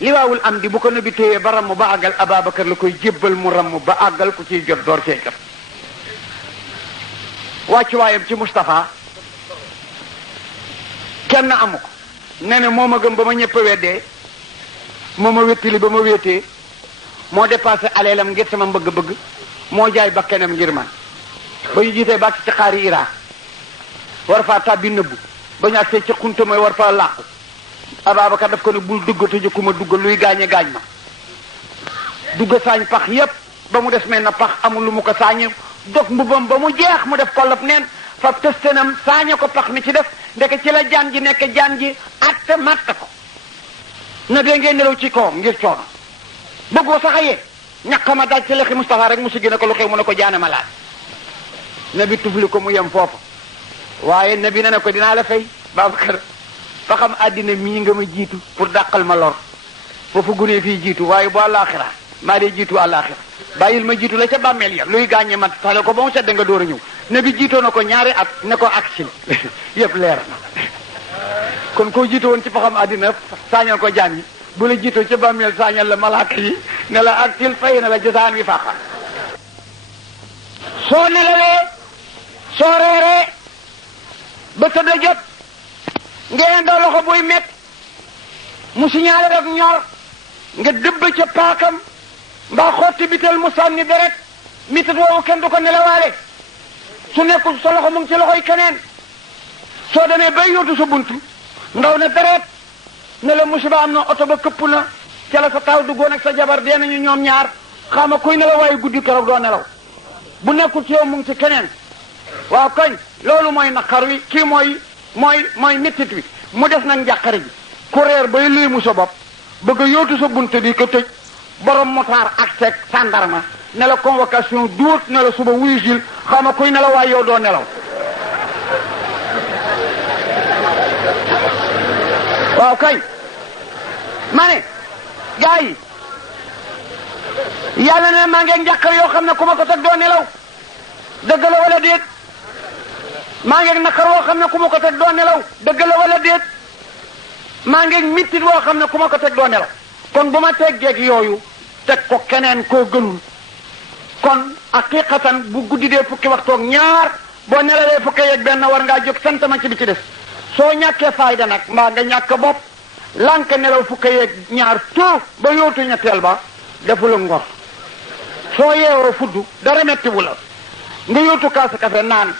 liwaawul am di bu ko nabi téyee ba ramm ba àggal Ababacar la koy jébbal mu ramm ba àggal ku ciy jot door cee jot wàccu waayam ci Moustapha kenn amu ko nee ne moo ma gëm ba ma ñëpp weddee moo ma wéttali ba ma wéetee moo dépassé aleelam ngir sama bëgg-bëgg moo jaay bakkenam ngir man ba ñu jiitee bàcc ci xaari Irak war faa tàbbi nëbbu ba ñu agsee ci xunta mooy war faa làqu Ababacar daf ko ne bul dugg te jëkkuma dugg luy gaañe gaañ ma dugg saañ pax yépp ba mu des mel na pax amul lu mu ko saañe dog mbubam ba mu jeex mu def kollof neen fab tëstanam saañe ko pax mi ci def ndeke ci la jaan ji nekk jaan ji atte matt ko na dee ngeen nelaw ci kawam ngir coono bëggoo sax a yee ñaqama daj ci lexi Moustapha rek mu siggi ne ko lu xew mu ne ko jaane ma laaj nabi tufli ko mu yem foofu waaye nabi ne na ko dinaa la fay Babacar fa xam àddina mii nga ma jiitu pour dàqal ma lor foofu gunee fii jiitu waaye bu àllaaxira maa dee jiitu àllaaxira bàyyil ma jiitu la ca bàmmeel ya luy gaañe mat sale ko ba mu sedd nga door a ñëw ne bi jiitoo na ko ñaari at ne ko aksil yëpp leer na kon koo jiito woon ci faxam àddina saañal ko jaam yi bu la jiitoo ca bàmmeel saañal la malaaka yi ne la aksil fay na la jasaan wi faaxa soo nelawee soo reeree ba tëdd jot ngeen doo loxo buy met mu siñaale rek ñor nga dëbb ca paakam mbaa xotti bitel mu sànni deret mitit woowu kenn du ko nelawaale su nekkul sa loxo mu ngi ci loxoy keneen soo demee bay yóotu sa buntu ndaw ne deret ne la musiba am na oto ba këpp na ca la sa taw duggoon ak sa jabar dee nañu ñoom ñaar xama kuy nelaw waaye guddi keroog doo nelaw bu nekkul ci yow mu ngi ci keneen waaw kañ loolu mooy naqar wi kii mooy mettit wi mu des nag njàqare ji ku reer bay léemu sa bopp bëgg a yóotu sa bunte bi ko tëj borom motaar ak seeg sandarma ne la convocation duut ne la suba wuyu sil xama kuy nelaw waaye yow doo nelaw waaw kañ ma ne gaa yi yàlla ne maa ngi njàqare yoo xam ne ku ma ko teg doo nelaw dëgg la wala déet maa ngi naqar woo xam ne ku ma ko teg doo nelaw dëgg la wala déet maa ngi mittit woo xam ne ku ma ko teg doo nelaw kon bu ma teggeeg yooyu teg ko keneen koo gënul kon haqiqatan bu guddi dee fukki waxtoog ñaar boo nelawee fukki yeeg benn war ngaa jóg sant ma ci bi ci des soo ñàkkee fayda nag mbaa nga ñàkk bopp lank nelaw fukki yeeg ñaar tuuf ba yóotu ñetteel ba defula ngor soo yeewoo fudd dara mettiwu la nga yóotu kaasa kafe naan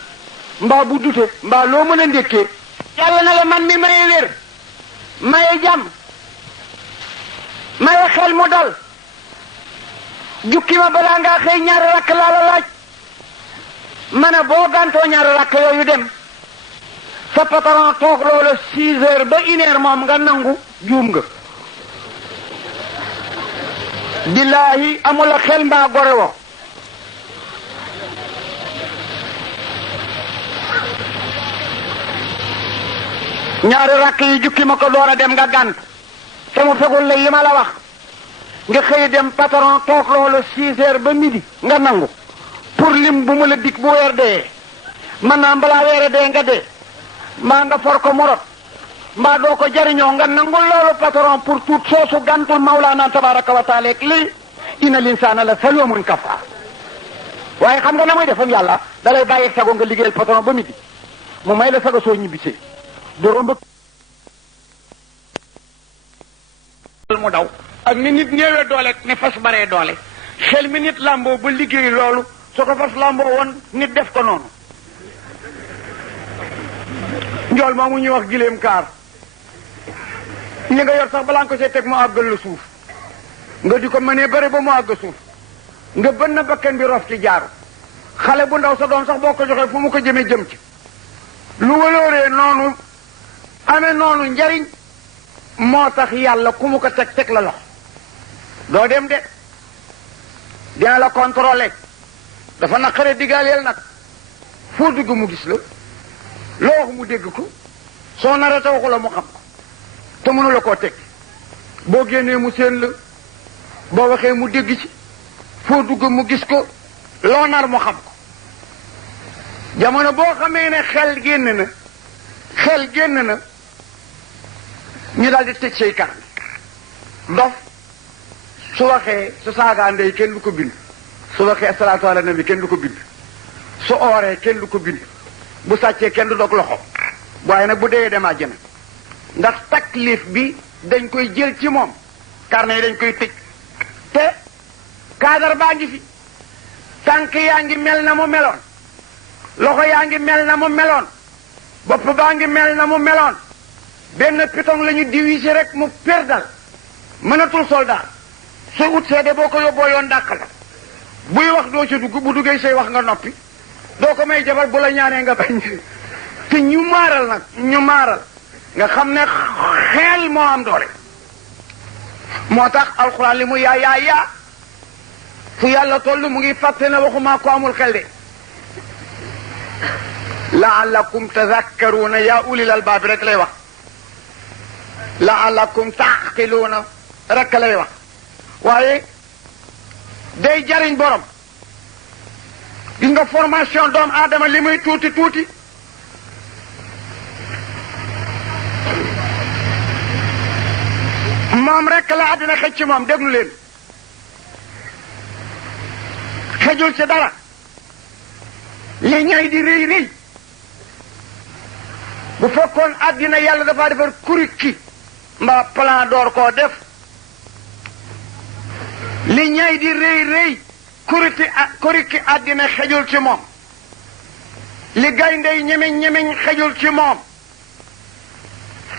mbaa bu dute mbaa loo mën a ndékkee yàlla na la man mi maye wér maye jàmm maye xel mu dal jukki ma balaa ngaa xëy ñaari rakk laa la laaj ma ne boo gàntoo ñaari rakk yooyu dem sa patron toog loola 6 heures ba 1 heure moom nga nangu juum nga billaahi amula xel mbaa gore wo ñaari rakk yi jukki ma ko door a dem nga gànt te mu fegul la yi ma la wax nga xëy dem patron toog loolu 6 heures ba midi nga nangu pour lim bu mu la dig bu weer dee mën naa balaa weere dee nga dee mbaa nga for ko morot mbaa doo ko jariñoo nga nangul loolu patron pour tout soosu gàntul mawlaana tabaraka wa taala lii inna linsaana la salumun kafaar waaye xam nga na muy defam yàlla da lay bàyyi sago nga liggéeyal patron ba midi mu may la sago soo ñibbisee du romb mu daw ak ni nit néewee doole ni fas baree doole xel mi nit làmboo ba liggéey loolu su ko fas làmboo woon nit def ko noonu njool moomu ñuy wax gileem kaar ñi nga yor sax balaa nga ko see teg mu àggal la suuf nga di ko mënee bëri ba mu àgg suuf nga bën na bakkan bi rof ci jaaru xale bu ndaw sa doom sax boo ko joxee fu mu ko jëmee jëm ci lu walooree noonu amee noonu njariñ moo tax yàlla ku mu ko teg teg la lox doo dem de dina la contrôler dafa naqare digaaleel nag foo dugg mu gis la loo wax mu dégg ko soo naree te waxu la mu xam ko te mënu la koo teg boo génnee mu séen la boo waxee mu dégg ci foo dugg mu gis ko loo nar mu xam ko jamono boo xamee ne xel génn na ñu daal di tëj say kanam dof su waxee su saagaa ndey kenn du ko bind su waxee asalaatu ala nabi kenn du ko bind su ooree kenn du ko bind bu sàccee kenn du dog loxo waaye nag bu dee dem àjjana ndax taklif bi dañ koy jël ci moom carnet yi dañ koy tëj te kaadar baa ngi fi tànk yaa ngi mel na mu meloon loxo yaa ngi mel na mu meloon bopp baa ngi mel na mu meloon benn piton la ñu divisé rek mu perdal mënatul soldat sooy ut seede boo ko yóbboo yoon dàq la buy wax doo ca dugg bu duggee say wax nga noppi doo ko may jabar bu la ñaanee nga bañ te ñu maaral nag ñu maaral nga xam ne xeel moo am doole moo tax alxuraan li mu yaa fu yàlla toll mu ngi fàtte ne waxuma ko amul xel de la'allakum tadhakkaruuna yaa ulil albaab rek lay wax la'allakum ta'qiluuna rek lay wax waaye day jariñ borom. gis nga formation doomu aadama li muy tuuti tuuti moom rek la àddina xëj ci moom déglu leen xëjul ci dara li ñay di rëy rëy bu fekkoon àddina yàlla dafa defar kuriki mbaa plan door koo def li ñay di rëy rëy kuriki àddina xëjul ci moom li gayndey ñemeñ ñemeñ xëjul ci moom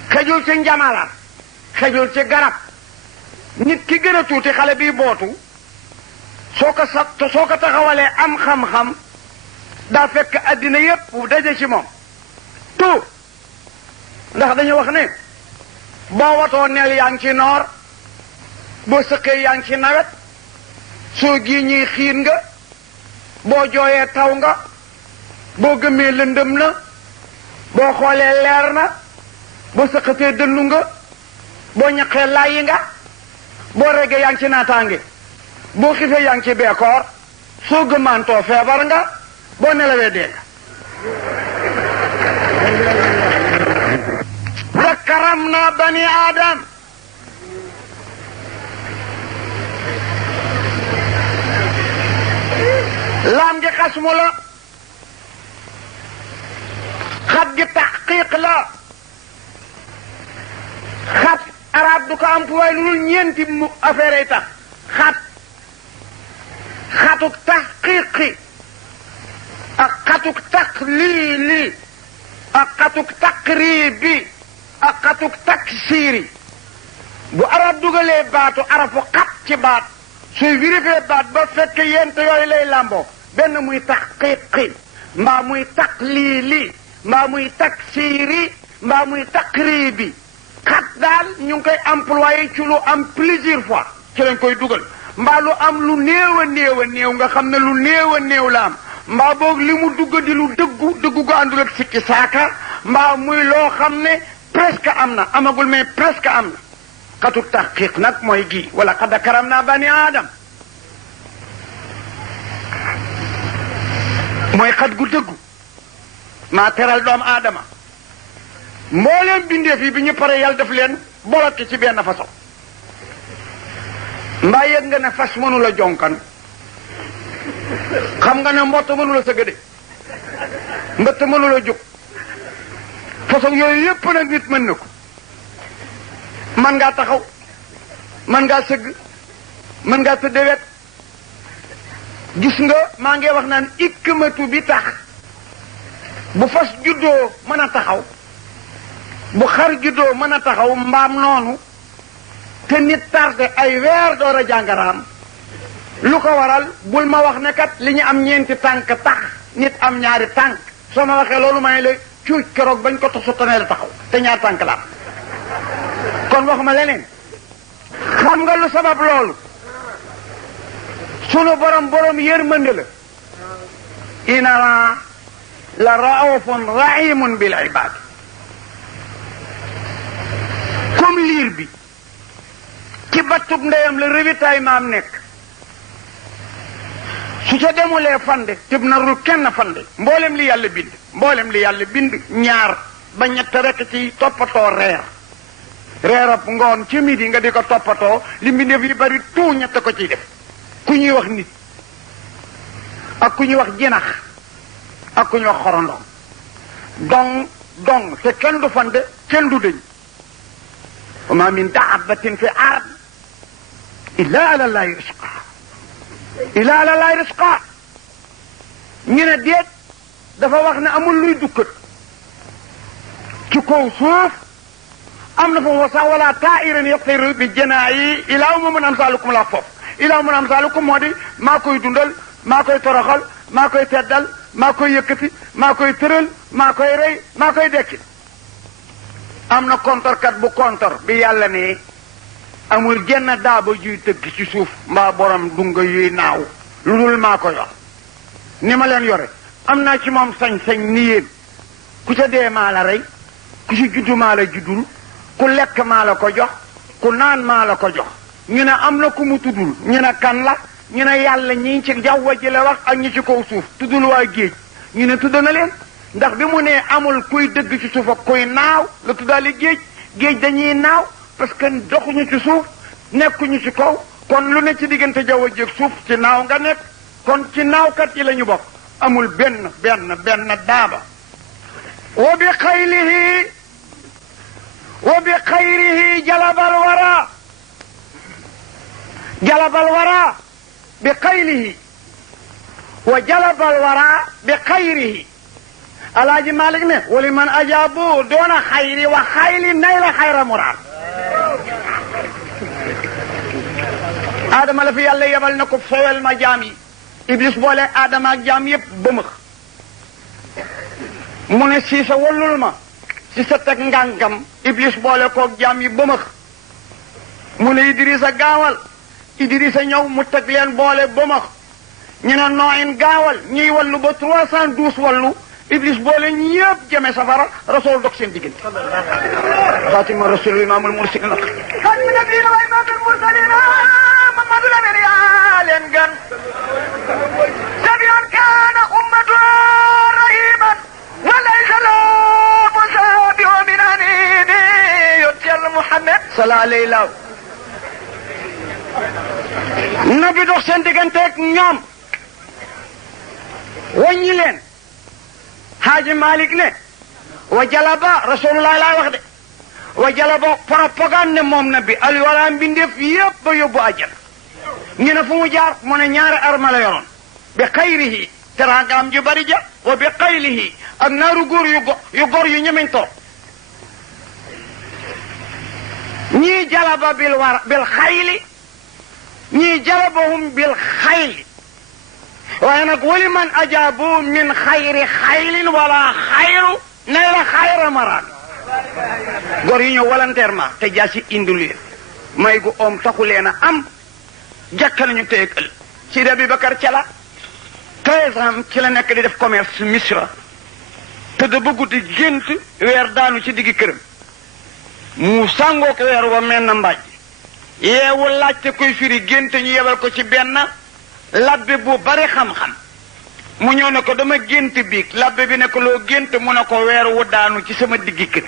xëjul ci njamala xëjul ci garab nit ki gën a tuuti xale bi bootu soo ko taxawalee am xam-xam daa fekk àddina yépp bu daje ci moom tout ndax dañu wax ne boo watoo neel yaa ngi ci noor boo sëqee yaa ngi ci nawet soo gii ñuy xiin nga boo jooyee taw nga boo gëmee lëndëm na boo xoolee leer na boo sëqatee dënnu nga boo ñaqee làyyi nga boo regee yaa ngi ci naataange boo xifee yaa ngi ci beekoor soo gëmmaantoo feebar nga boo nelawee dee nga wa karamna bani aadam laam gi xasmu la xat gi taxqiq la xat arab du ko am fu way lu dul ñeenti mu affaire yi tax xatuk taxqiqi ak xatuk taqlili ak xatuk taqribi ak xatuk taksiri bu arab dugalee baatu arafu xat ci baat suy vérifié baat ba fekk yent yooyu lay lamboo benn muy taxqiqi mbaa muy taqlili mbaa muy taksiri mbaa muy taqribi xat daal ñu ngi koy employé ci lu am plusieurs fois ci lañ koy dugal mbaa lu am lu néew a néew a néew nga xam ne lu néew a néew la am mbaa boog li mu dugg di lu dëggu ko àndul ak sikki saaka mbaa muy loo xam ne presque am na amagul mais presque am na xatu taxqiq nag mooy gi wala xad karam naa bani aadam mooy xat gu dëggu maa teral doomu aadama mbooleem bindeef yi bi ñu pare yàlla def leen bloqué ci benn façon mbaa yëg nga ne fas mënu la jonkan xam nga ne mbott mënu la sëgg de mbëtt mënu la jóg façon yooyu yépp nag nit mën na ko mën ngaa taxaw mën ngaa sëgg mën ngaa tëdd wet gis nga maa ngi wax naan ikkmatu bi tax bu fas juddoo mën a taxaw bu xar juddoo mën a taxaw mbaam noonu te nit tardé ay weer door a jàngaraam lu ko waral bul ma wax ne kat li ñu am ñeenti tànk tax nit am ñaari tànk soo ma waxee loolu may la cuuj keroog bañ ko tosutanee la taxaw te ñaari tànk la am kon wax ma leneen xam nga lu sabab loolu sunu borom yërmande la inna la raufun rahimun bil ibad comme liir bi ci battub ndeyam la rëbitaay maam nekk su ca demulee fande tëb narul kenn fande mboolem li yàlla bind ñaar ba ñett rekk ci toppatoo reerab ngoon ci midi nga di ko toppatoo li mbindeef yi bari tout ñett ko ciy def ku ñuy wax nit ak ku ñuy wax jinax ak ku ñuy wax xorondom dong te kenn du fande kenn du dëñ wa ma min daabatin fi ard illa ala llahi risqa ñu ne déet dafa wax ne amul luy dukkat ci kaw suuf am na fa mu sax wala taa'iran yatiru bi janaahi ilaa umamun amsaalukum la foofu ilaa umamun amsaalukum moo di maa koy dundal maa koy toroxal maa koy teddal maa koy yëkkati maa koy tëral maa koy rey maa koy dekki am na kontorkat bu kontor bi yàlla ne amul genn daaba juy tëgg ci suuf mbaa borom dunga yuy naaw lu dul maa ko yor ni ma leen yore am naa ci moom sañ-sañ ni yéen ku ca dee maa la rey ku ci juddu maa la juddul ku lekk maa la ko jox ku naan maa la ko jox ñu ne am na ku mu tuddul ñu ne kan la ñu ne yàlla ñi ci jaww ji la wax ak ñi ci kaw suuf tuddul waa géej ñu ne tudd na leen ndax bi mu nee amul kuy dëgg ci suuf ak kuy naaw la tuddaale géej géej dañuy naaw parce que doxuñu ci suuf nekkuñu ci kaw kon lu ne ci diggante jaww ji ak suuf ci naaw nga nekk kon ci naawkat yi la ñu bokk amul benn daaba wa bi xayrihi jalabal wara bi xaylihi wa jalabal wara bi xayrihi alaaji Malik ne wali man ajaabu doona xayri wa xayli nay la xayra muraad Adama la fi yàlla yebal na ko fowel ma jaam yi Iblis boole Adama ak jaam yépp bëmëx mu ne si sa wallul ma si sa teg ngàngam Iblis boole koog jaam yi bëmëx mu ne Idrissa gaawal Idrissa ñëw mu teg leen boole bëmëx ñu ne Nooyin gaawal ñuy wallu ba 312 wallu Iblis boole ñëpp jëme safara rasul dog seen diggante Fatima rasul imaamul mursalin xatmi nabiina wa imaamul mursalin Mamadu Lamin yaa leen gan sabiyan kaana ummatu rahiman wa laysa lahu musaabihu min anidi yonent Yàlla Muhammad sallallahu alayhi wa sallam nabi dox seen digganteeg ñoom wàññi leen Haaji Malik ne wa jalaba rasulullah laay wax de wa jalaba propagande moom nabi al wala mbindeef yëpp ba yóbbu àjjana ñu ne fu mu jaar mu ne ñaari arma la yoroon bi xayrihi teraangaam ju bari ja wa bi xaylihi ak naaru góor yu góor yu ñemeñ toog ñii jalaba bil xayli ñii jalabahum bil xayli waaye nag wali man ajaabu min xayri xaylin wala xayru nay la xayra maraan góor yi ñëw volontairement te jaasi indul leen may gu oom taxu leen a am jàkka nañu téye ël Sidi Abubakar ca la 13 ans ci la nekk di def commerce Misra te da bëggu di gént weer daanu ci diggi këram mu sàngoo ko weer wa mel na mbàjj yeewu laajte koy firi gént ñu yebal ko ci benn labbe bu bari xam-xam mu ñëw ne ko dama gént biig labbe bi ne ko loo gént mu ne ko weer wu daanu ci sama diggi kër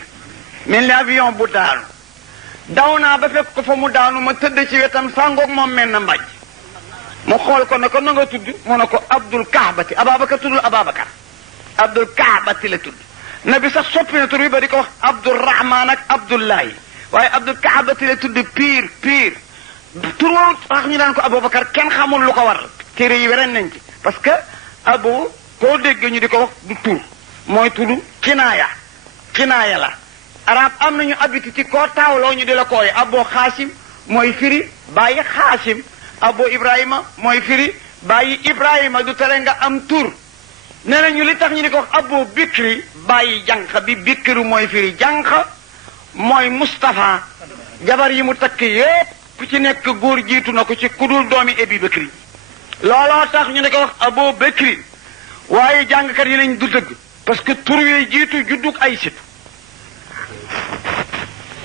mel ni avion bu daanu daw naa ba fekk ko fa mu daanu ma tëdd ci wetam sàngoog moom mel na mbàjj mu xool ko ne ko na nga tudd mu ne ko Abdul Kaabati Ababacar tuddul Ababacar Abdul Kaabati la tudd nabi sax soppi na tur bi ba di ko wax Abdurrahman ak Abdullahi waaye Abdul Kaabati la tudd pire tur woowu tax ñu daan ko Aboubacar kenn xamul lu ko war téere yi weren nañ ci parce que abu koo dégg ñu di ko wax du tur mooy tudd kinaaya la arab am nañu habitude ci koo taawloo ñu di la kooye abo xaasim mooy firi bàyyi xaasim abo ibrahima mooy firi bàyyi ibrahima du tere nga am tur nee nañu li tax ñu di ko wax abo bikri bàyyi jànq bi bikru mooy firi jànq mooy Moustapha jabar yi mu takk yépp ku ci nekk góor jiitu na ko ci kudul doomi Abi Bakri looloo tax ñu ne ko wax Abu Bakri waaye jàngkat yi lañ du dëgg parce que tur yooyu jiitu juddug ay sit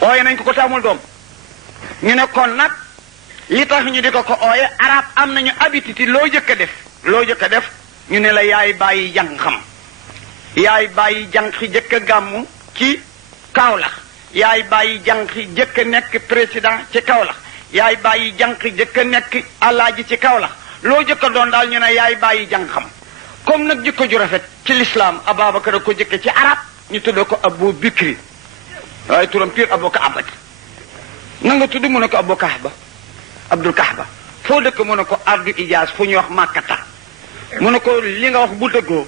ooye nañ ko taamul doom ñu ne kon nag li tax ñu di ko ooye arab am nañu habitude loo jëkk a def ñu ne la yaay bàyyi jànqam yaay bàyyi jànqi jëkk a gàmmu ci Kaolack yaay bàyyi jànqi jëkk a nekk président ci Kaolack yaay bàyyi jànq jëkk a nekk alaaji ci kaw la loo jëkk a doon daal ñu ne yaay bàyyi jànqam comme nag jikko ju rafet ci l'islam Ababacar a ko jëkke ci arab ñu tudd ko Abu Bikri waaye turam pire Abu Kaaba na nga tudd mu ne ko Abu Kahba Abdul Kahba foo dëkk mu ne ko ardu Ijaaz fu ñuy wax Makkata mu ne ko li nga wax bu dëggoo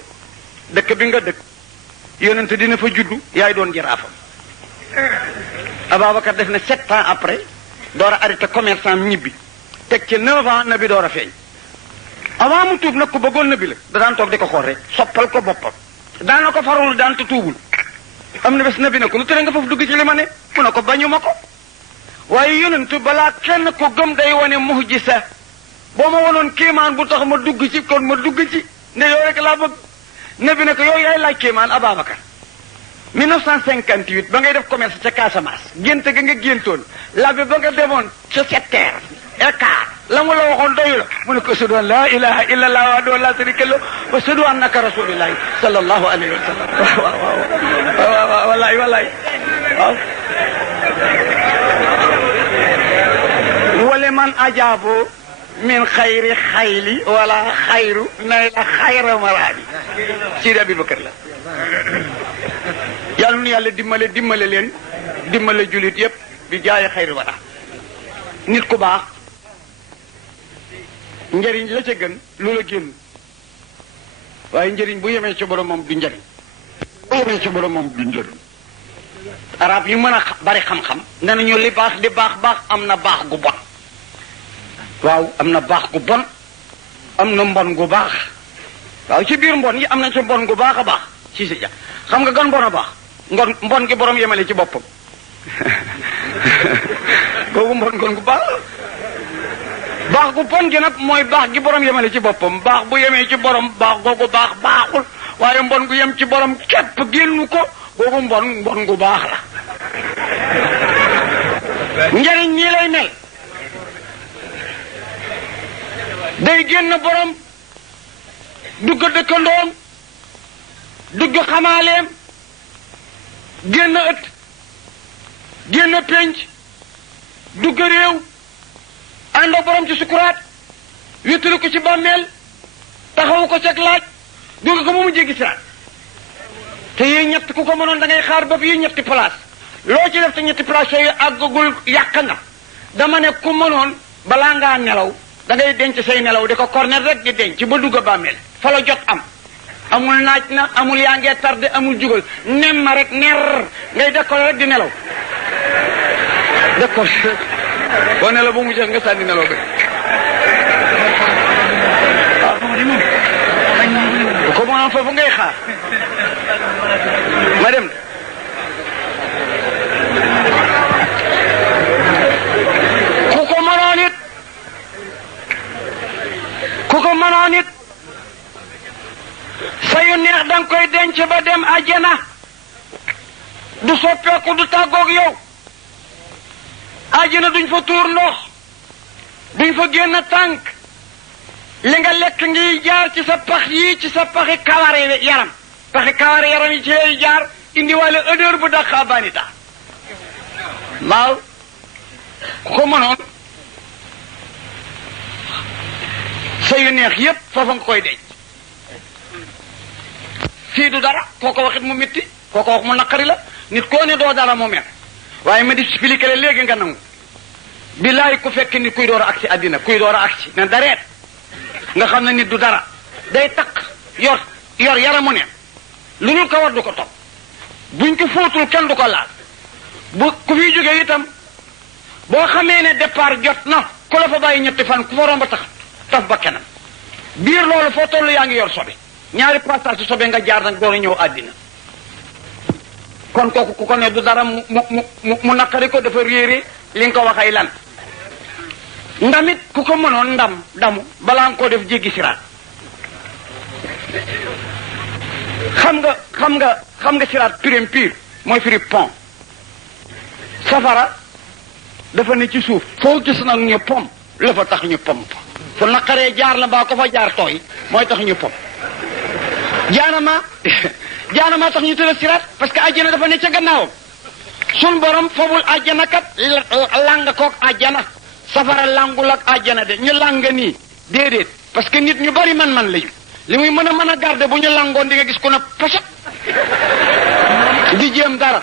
dëkk bi nga dëkk yonent dina fa juddu yaay doon jaraafam Ababacar def na 7 ans après door a arrêté commerçant ñibbi teg ci 9 ans nabi door a feeñ avant mu tuub nag ko bëggoon nabi la da daan toog di ko xool rek soppal ko boppam daana ko farul daan te tuubul am na bés nabi ne ko lu tere nga foofu dugg ci li ma ne mu ne ko bañu ma ko waaye yonentu balaa kenn ko gëm day wane muhjisa boo ma wonoon kéemaan bu tax ma dugg ci kon ma dugg ci ne yow rek laa bëgg nabi ne ko yow yaay laaj kéemaan Ababacar 1958 ba ngay def commerce ca Casamance gént ga nga géntoon labbe ba nga demoon ca 7 terre écart la mu la waxoon doyu la mu ne ko ashhadu an la ilaha illa allah wahdahu la sharika lahu wa ashhadu annaka rasulullahi sallallahu alayhi wa sallam waaw wallahi wallahi waaw wala man ajaabu min xayri xayli wala xayru nay la xayra maraadi Sidi Abubakar la yàlla nu yàlla dimbale leen dimbale julit yépp bi jaay xayri wala nit ku baax njëriñ la ca gën loola génn waaye njëriñ bu yemee ci borom moom du njëriñ bu yemee ci borom moom du njëriñ arab yi mën a bari xam-xam nee nañu li baax di baax am na baax gu bon waaw am na baax gu bon am na mbon gu baax waaw ci biir mbon yi am na ci mbon gu baax a baax ci si ja xam nga gan bon a baax mbon gi borom yemale ci boppam kooku mbon gu baax baax gu bon gi nag mooy baax gi borom yemale ci boppam baax bu yemee ci borom baax googu baaxul waaye mbon gu yem ci borom képp génnu ko googu mbon gu baax la njëriñ ñii lay mel day génn borom dugg dëkkandoom dugg xamaaleem génn ëtt génn penc dugg réew ànd ak borom ci sukuraat wéttalu ko ci bàmmeel taxawu ko cag laaj dugg ko mu jéggi siraat te yii ñett ku ko mënoon da ngay xaar ba fii ñetti place loo ci def te ñetti place yooyu àggagul yàq nga dama ne ku mënoon balaa ngaa nelaw da ngay denc say nelaw di ko cornet rek di denc ba dugg bàmmeel fa la jot am amul naaj na amul yaa ngee tardé amul jugal nem ma rek ner ngay décoller rek di nelaw décoller boo nelaw ba mu jeex nga sànni nelaw ba bu ko mënoon foofu ngay xaar ma dem ku ko mënoon it sa yu neex danga koy denc ba dem àjjana du soppeeku du tàggoog yow àjjana duñ fa tuur ndox duñ fa génn tànk li nga lekk ngi jaar ci sa pax yi ci sa paxi kawar yaram paxi kawar yaram yi ci lay jaar indi wàlle odeur bu daqaa banita waaw ku ko mënoon sa yu neex yépp foofa nga koy denc fii du dara koo ko waxit mu métti koo ko wax mu naqari la nit koo ne doo dara mu mel waaye ma di expliqué la léegi nga nangu billaay ku fekk nit kuy door a agsi àddina kuy door a agsi ne dareet nga xam ne nit du dara day takk yor yaramu ne lu ñu ko war du ko topp buñ ko fóotul kenn du ko laal bu ku fiy jógee itam boo xamee ne départ jot na ku la fa bàyyi ñetti fan ku fa romb tax taf ba kenam biir loolu foo toll yaa ngi yor sobe ñaari passage sobe nga jaar nag door a ñëw àddina kon kooku ku ko ne du dara mu naqari ko dafa réere li nga ko waxay lan ndamit ku ko mënoon damu balaa nga koo def jéggi siraat xam nga siraat pirim pire mooy firi pont safara dafa ne ci suuf foo gis nag ñu pom la fa tax ñu pom fu naqaree jaar la mbaa ko fa jaar tooy mooy tax ñu pom jaanama tax ñu tëral siraat parce que àjjana dafa ne ca gannaawam sun borom fobul àjjana kat lang koog àjjana safara langul ak àjjana de ñu lang nii déedéet parce que nit ñu bari man lañu li muy mën a garder bu ñu langoon di nga gis ko na poset di jéem dara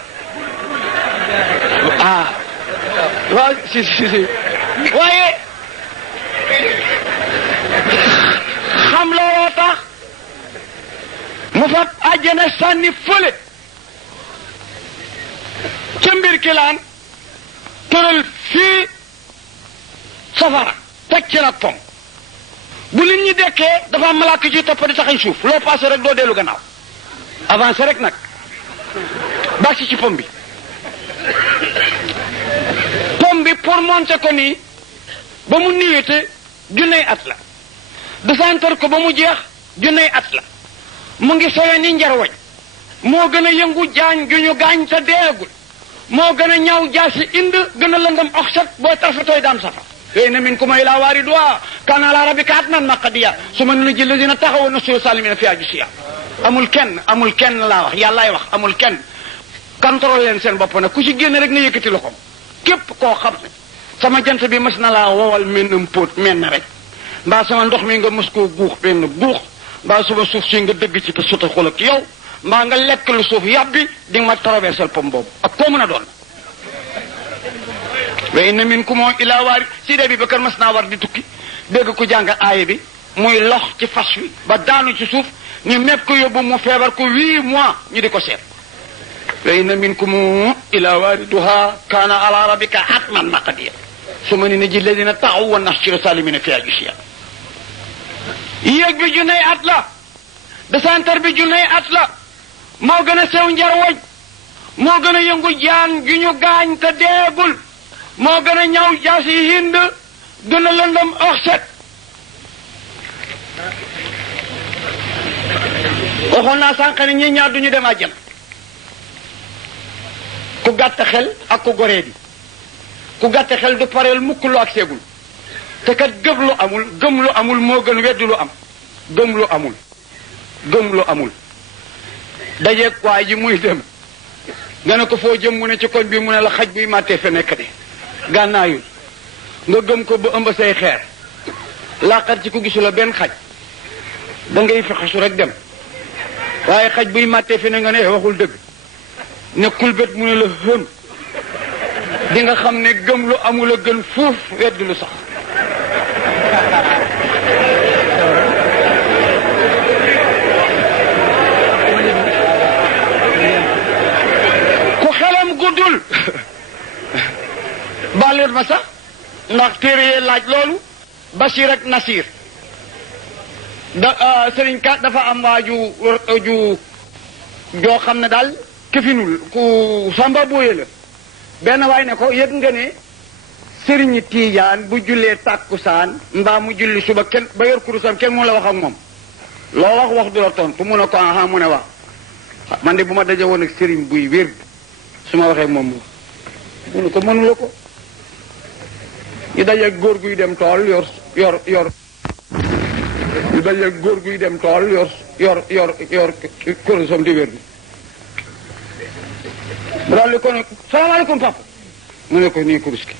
waaw si waaye xam looloo tax mu fab àjjana sànni fële ca mbir kilaan tëral fii safara teg ci nag pom bu nit ñi dekkee dafa am malaaka ci topp di taxañ suuf loo passé rek doo dellu gannaaw avancé rek nag baax ci pom bi pour monter ko nii ba mu niwete junney at la desantar ko ba mu jeex junney at la mu ngi sowe ni njarwañ moo gën a yëngu jaañ ju ñu gaañ te deegul moo gën a ñaaw jaasi ind gën a lëndam oxsat booy tarfatooy daam safa وإن منكم إلى واردها كان على ربك حتما مقضيا ثم ننجي الذين اتقوا ونسوا الظالمين فيها جثيا amul kenn laa wax yàllaay wax amul kenn contrôle leen seen bopp nag ku ci génn rek na yëkkati loxoom képp koo xam ne sama jant bi mës na laa wowal mennum póot menn rek mbaa sama ndox mi nga mës koo guux benn guux mbaa sama suuf si nga dëgg ci te sutaxul ak yow mbaa nga lekk lu suuf yàbbi di nga ma traversel pom boobu ak koo mën a doon wa inna minkum ila waari Sidi Abubakar mas naa war di tukki dégg ku jàng aaya bi muy lox ci fas wi ba daanu ci suuf ñu mepp ko yóbbu mu feebar ko 8 mois ñu di ko seet wa inna minkum ila waariduha kaana ala rabbika hatman maqdiya summa nunajji alladina taqaw wa nahshiru salimina fiha jisiya yéeg bi junney at la desantar bi junney at la moo gën a sew njar wañ moo gën a yëngu jaan gi ñu gaañ te deegul moo gën a ñaw jaasi hind gën a lëndëm oxset waxoon naa sànq ne ñi ñaar duñu dem àjjana ku gàtt xel ak ku goree di ku gàtt xel du pareel mukk lu ak seegul te kat gëm lu amul moo gën weddi lu am gëm lu amul dajeeg waay ji muy dem nga ne ko foo jëm mu ne ci koñ bi mu ne la xaj buy màttee fe nekk de gànnaayul nga gëm ko ba ëmb say xeer laqar ci ku gisula benn xaj da ngay fexesu rek dem waaye xaj buy màttee fi ne nga ne waxul dëgg ne kulbét mu ne la hëm di nga xam ne gëm lu amul a gën fuuf weddi lu sax ku xelam guddul bàlleet ma sax ndax téere yee laaj loolu Bachir ak Nasir Sëriñ Ka dafa am waaju joo xam ne daal këfinul ku samba booye la benn waay ne ko yëg nga ne sëriñi Tiijaan bu jullee tàkkusaan mbaa mu julli suba kenn ba yor kurusam kenn mu la wax ak moom loo wax du la tontu mu ne ko aha mu ne waaw man de bu ma daje woon ak sëriñ buy wér su ma waxee moom mu ne ko mënula ko ñu daje góor guy dem tool yor ñu daje góor guy dem tool yor kurusam di wér bi mu daal di ko ne salaamaaleykum papa mu ne ko nii kurus gi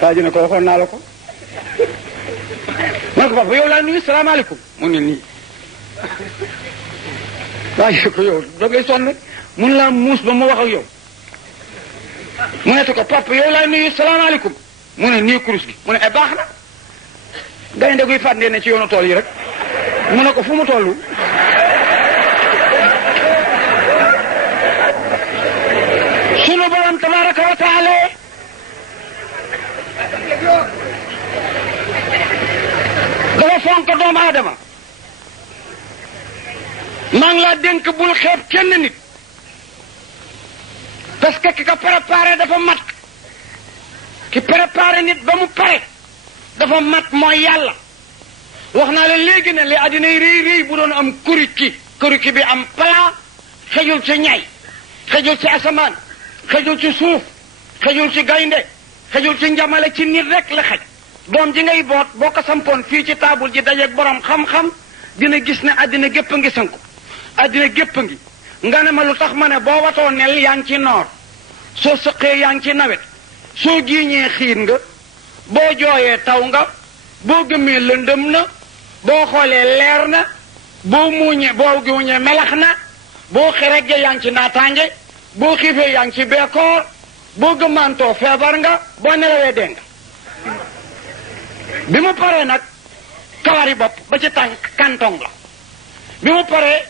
waa ji ne ko waxoon naa la ko mu ne ko papa yow laa nuyu salaamaaleykum mu ne nii waa ji ko yow da ngay sonn mun laa muus ba ma wax ak yow mu ne ko papa yow laa nuyu salaamaaleykum mu ne nii kurus gi mu ne baax na gaynde guy fàndee ne ci yoonu tool yi rek mu ne ko fu mu tollu sunu borom tabaraka wa taala dafa fonk doomu aadama maa ngi laa dénk bul xeeb kenn nit parce que ki ko préparé dafa mat ki préparé nit ba mu pare dafa mat mooy yàlla wax naa la léegi ne li àddina yi réy bu doon am kuriki bi am pala xejul ci ñay xejul ci asamaan xejul ci suuf xejul ci gaynde xejul ci njamale ci nit rek la xej doom ji ngay boot boo ko sampoon fii ci taabul ji dajeeg borom xam-xam dina gis ne àddina gépp a ngi sanku àddina gépp a ngi nga ne ma lu tax ma ne boo watoo nel yaa ngi ci noor soo sëqee yaa ngi ci nawet soo jiiñee xiin nga boo jooyee taw nga boo gëmmee lëndëm na boo xoolee leer na boo muuñee melax na boo xeregee yaa ngi ci naataange boo xiifee yaa ngi ci beekoor boo gëmmaantoo feebar nga boo nelawee dee nga bi mu paree nag kawari bopp ba ci tànk canton la bi mu paree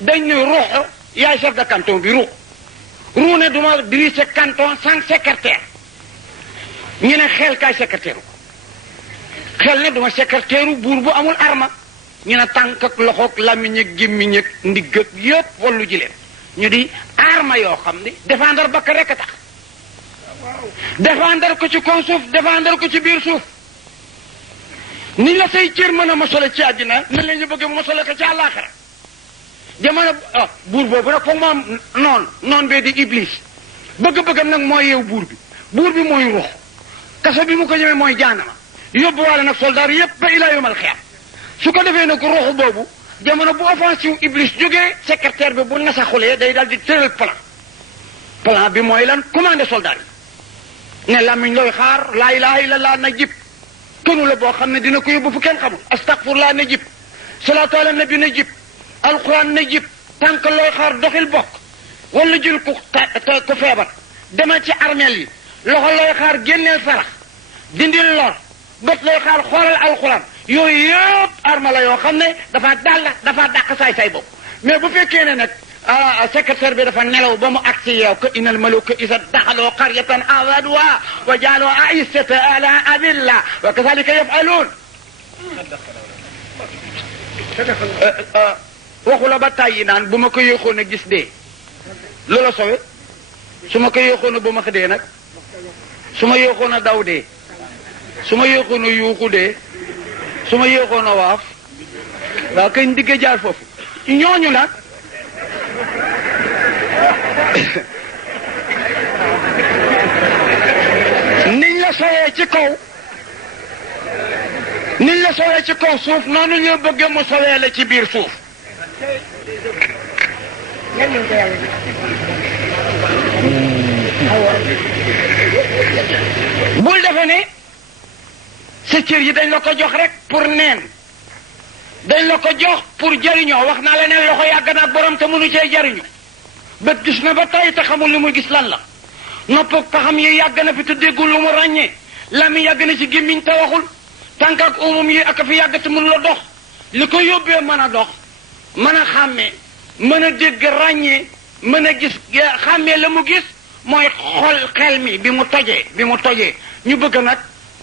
dañ ne ruux yaay chef de canton bi ruux ne duma diriger canton sans secrétaire ñu ne xel kaay secrétaire xel ne duma secrétaire buur bu amul arma ñu ne tànk ak loxo ak làmmiñ ak gémmiñ ak ndigg ak yëpp wallu ji leen ñu di arma yoo xam ne défendre bakk rek a tax défendre ko ci kaw suuf défendre ko ci biir suuf ni la say cër mën a mosole ci àddina na la ñu bëgg mosole ko ci àllaaxira jamono buur boobu nag foog moom noon bee di iblis bëgg-bëggam nag mooy yeew buur bi mooy ruux kaso bi mu ko ñëwee mooy jaanama yóbbuwaale nag soldaar yépp ba ilaa yawmal xiyaam su ko defee nag ruuxu boobu jamono bu offensive iblis jógee secrétaire bi bu nasaxulee day daal di tëral plan bi mooy lan commandé soldat yi ne làmmiñ looy xaar laa ilaha illallah na jib kënu la boo xam ne dina ko yóbbu fu kenn xamul astaghfirullah na jib salaatu ala nabi na jib alquran na jib tànk looy xaar doxil bokk wala jël ku feebar demal ci armeel yi loxo looy xaar génneel sarax dindil lor bët looy xaar xoolal alquran yooyu yëpp arma la yoo xam ne dafa dàq saay-saay boobu mais bu fekkee ne nag secrétaire bi dafa nelaw ba mu agsi yow ka inal maluka isa daxaloo qaryatan awaduha wa jaaloo aissata ala adilla wa kazalika yafaluun waxu la ba tàyyi naan bu ma ko yéexoon a gis dee loola sowe su ma ko yéexoon a bu ma ko dee nag su ma yéexoon a daw dee su ma yéexoon a yuuxu dee su ma yéexoon a waaf waaw kañ digg jaar foofu ñooñu nag niñ la sowee ci kaw niñ la sowee ci kaw suuf noonu ñu bëgg mu sowee la ci biir suuf bul defe ne sa cër yi dañ la ko jox rek pour neen dañ la ko jox pour jariñoo wax naa la ne loxo yàgg na ak borom te mënu cee jariñu bët gis na ba tey te xamul li muy gis lan la nopp ka xam yi yàgg na fi te déggul lu mu ràññee lami yàgg na ci gémmiñ te waxul tànk ak umum yi ak fi yàgg te mënu la dox li ko yóbbee mën a dox mën a xàmmee mën a dégg ràññee mën a gis xàmmee la mu gis mooy xel mi bi mu tojee ñu bëgg nag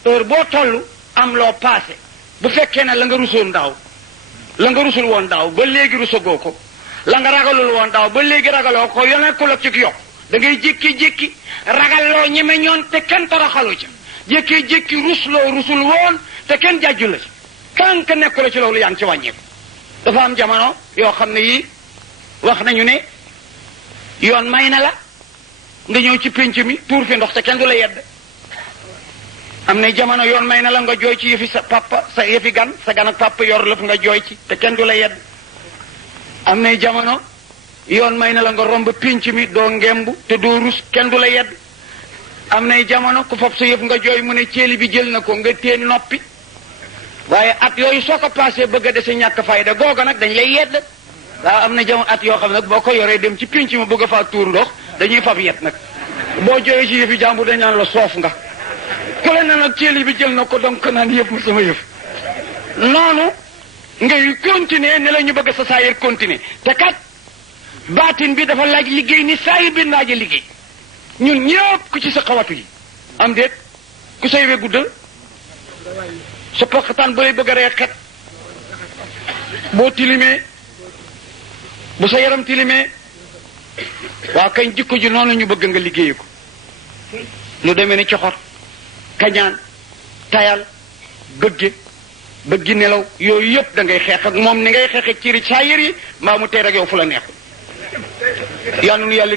heure boo toll am loo passé bu fekkee ne la nga rusoon daaw la nga rusul woon daaw ba léegi rusagoo ko la nga ragalul woon daaw ba léegi ragaloo ko yonekkul ak ci yokk da ngay jékki-jékki ragalloo ñeme ñoon te kenn toroxalu ca jékki-jékki rusul woon te kenn jàjju la ci tànk nekku la ci loolu yaa ngi ci wàññeeku dafa am jamono yoo xam ne yii wax nañu ne yoon may na la nga ñëw ci pénc mi tuur fi ndox te kenn du la yedd am na jamono yoon may na la nga jooy ci yëfi sa papa sa yëfi gan sa gan ak papa yor lëf nga jooy ci te kenn du la yedd am na jamono yoon may na la nga romb pénc mi doo ngemb te doo rus kenn du la yedd am na jamono ku fab sa yëf nga jooy mu ne ceeli bi jël na ko nga teen noppi waaye at yooyu soo ko passé bëgg a dese ñàkk fayda googa nag dañ lay yedd waaw am na jamono at yoo xam ne nag boo ko yoree dem ci pénc ma bëgg a faa tuur ndox dañuy fab yet nag boo jooyee ci yëfi jàmbur dañ naan la soof nga ku le na nag ceeli bi jël na ko donc naan yëpp mu sama yëf noonu ngay continuer ne la ñu bëgg sa saayir continuer te kat baatin bi dafa laaj liggéey ni saayir bi laaj liggéey ñun ñëpp ku ci sa xawatu yi am déet ku say we guddal sa poqataan ba lay bëgg a ree xet boo tilimee bu sa yaram tilimee waa kañ jikko ji noonu ñu bëgg nga liggéey ko lu demee ni coxor kañaan tayal bëggi nelaw yooyu yëpp da ngay xeex ak moom ni ngay xeexe ci saayir yi mbaa mu teer ak yow fu la neexul yal na nu yàlla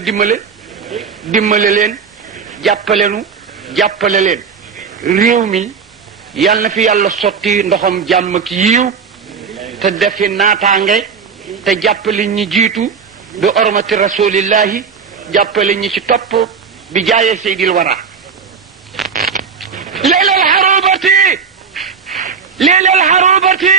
dimbale leen jàppale leen réew mi yal na fi yàlla sotti ndoxam jàmm ki yiw te defi naataange te jàppale ñi jiitu bi ormati rasulillahi jàppale ñi ci topp bi jaayee seydil wara leelal harubati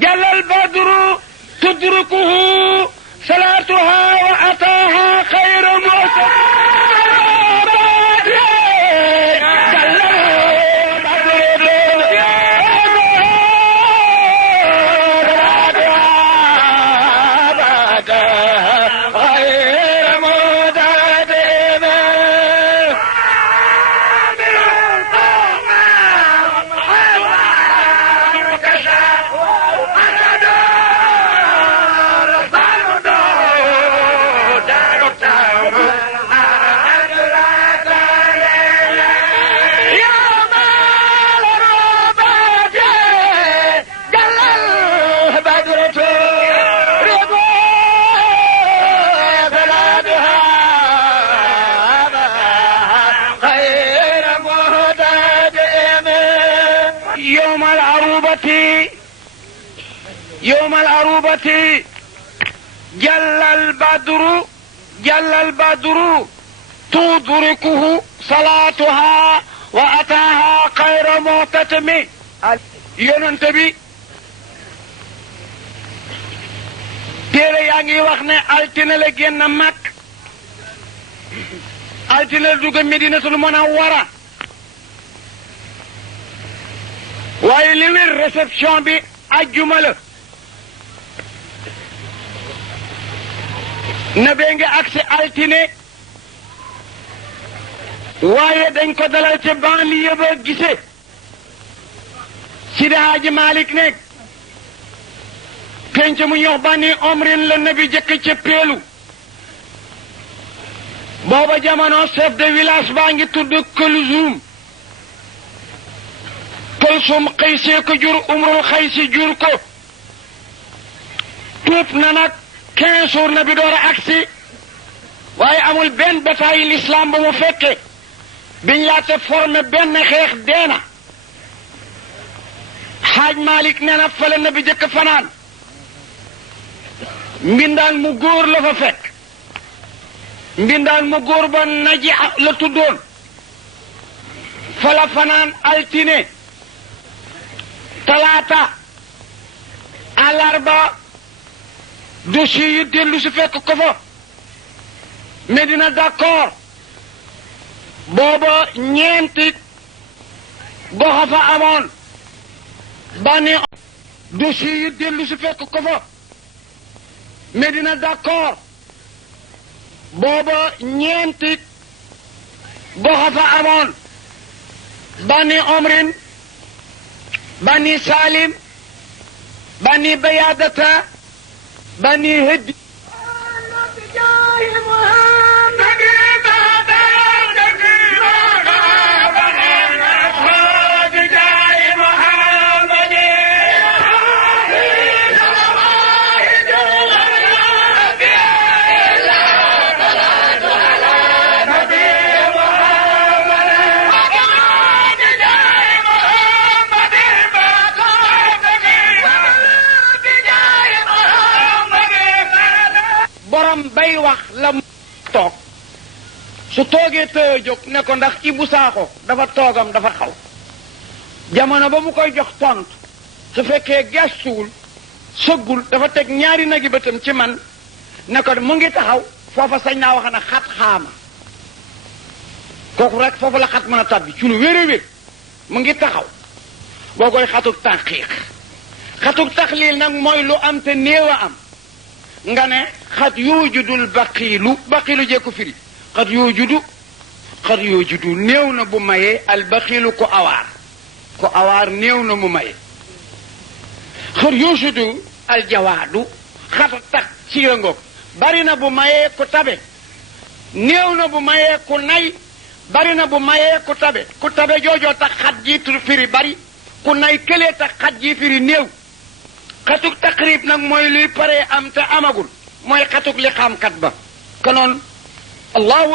jallal badru tudrikuhu salatuha wa ataaha xayra يوم العروبة جل البدر تدركه صلاتها وأتاها غير محتتم yonent bi téere yaa ngi wax ne altine la génn Makk altine la dugg Medinatul Munawwara waaye li wér réception bi ajjuma la na bee nga agsi altine waaye dañ ko dalal ci banlieue ba gisee Sidi Haaji Malik nekk penc mu ñox Bani Omrin la nabi jëkk ca peelu booba jamono chef de village baa ngi tudd Kulsum xëysee ko jur umrul xaysi jur ko tuub na nag 15 jours na bi door a agsi waaye amul benn bataille l'islam bu mu fekke biñ laate formé benn xeex deena Haaj Malik nee na fale na bi jëkk fanaan mbindaan mu góor la fa fekk mbindaan mu góor ba naji la tuddoon fala fanaan altine talaata àllarba dossier yi dellu si fekk ko fa Medina d'accord booba ñeenti goxa fa amoon Bani dossier yi dellu si fekk ko fa Medina d'accord booba ñeenti goxa fa amoon Bani Omrin Bani Salim Bani Bayadata Bani Hiddi bay wax la toog su toogee tëye jóg ne ko ndax Ibou Sakho dafa toogam dafa xaw jamono ba mu koy jox tontu su fekkee gestuwul sëggul dafa teg ñaari nagi bëtam ci man ne ko mu ngi taxaw foofa sañ naa wax na xat xaama kooku rek foofu la xat mën a tabbi ci lu wér mu ngi taxaw boo koy xatuk taqiiq xatuk taxliil nag mooy lu am te néew a am nga ne xat yuujudul baqiilu jekku firi xat yuujudu néew na bu mayee al baqiilu ko awaar néew na mu maye xat yuujudu al jawaadu xat tax ci yëngoog bari na bu mayee ku tabe néew na bu mayee ku nay bari na bu mayee ku tabe joojoo tax xat ji firi bari ku nay këlee tax xat ji firi néew xatuk taqrib nag mooy luy paree am te amagul mooy xatuk li xaamkat ba konoon allahu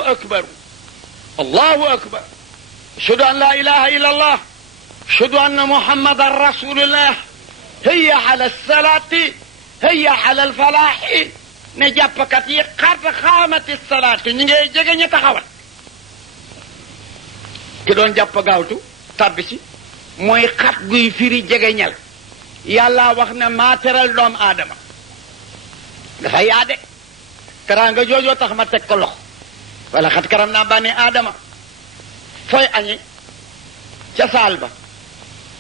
akbar ashhadu an la ilaha illa allah ashhadu anna muhammadan rasulullah hayya ala salaati hayya ala alfalaahi ne jàppkat yi xat xaamati salaati ñi ngay jege ñi taxawal ki doon jàpp gaawtu tàbbi si mooy xat guy firi jege ñal yàlla wax ne maa teral doom aadama dafa yaade teraanga joojoo tax ma teg ko loxo wala xat karam naa bani aadama fooy añi ca saal ba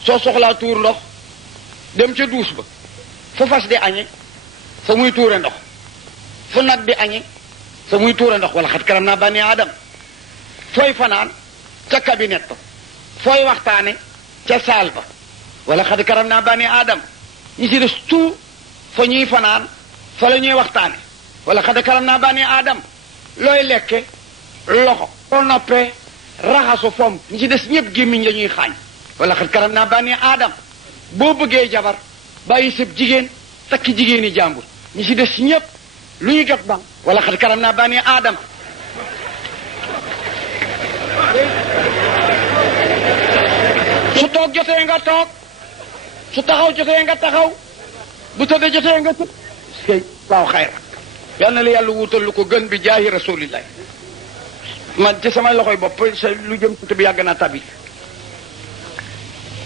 soo soxlaa tuur ndox dem ca duus ba fu fas di añi fa muy tuure ndox fu nag di añi fa muy tuure ndox wala xat karam naa bani aadama fooy fanaan ca cabinet ba fooy waxtaane ca saal ba wala xad karam naa bani aadama ñi ci des tout fa ñuy fanaan fa la ñuy waxtaane wala xad karam naa bani aadama looy lekke loxo boo noppee raxasu fomp ñi ci des ñëpp gémmiñ la ñuy xaañ wala xad karam naa bani aadama boo bëggee jabar bàyyi sëb jigéen takki jigéeni jàmbur ñi ci des ñëpp lu ñu jot bang wala xad karam naa bani aadama su toog jotee nga toog su taxaw jotee nga taxaw bu tëdd jotee nga tëdd kay waaw xayra yal na la yàlla wuutal lu ko gën bi jaahi rasulillah man ci samay loxoy bopp sa lu jëm tuuti bi yàgg naa tabi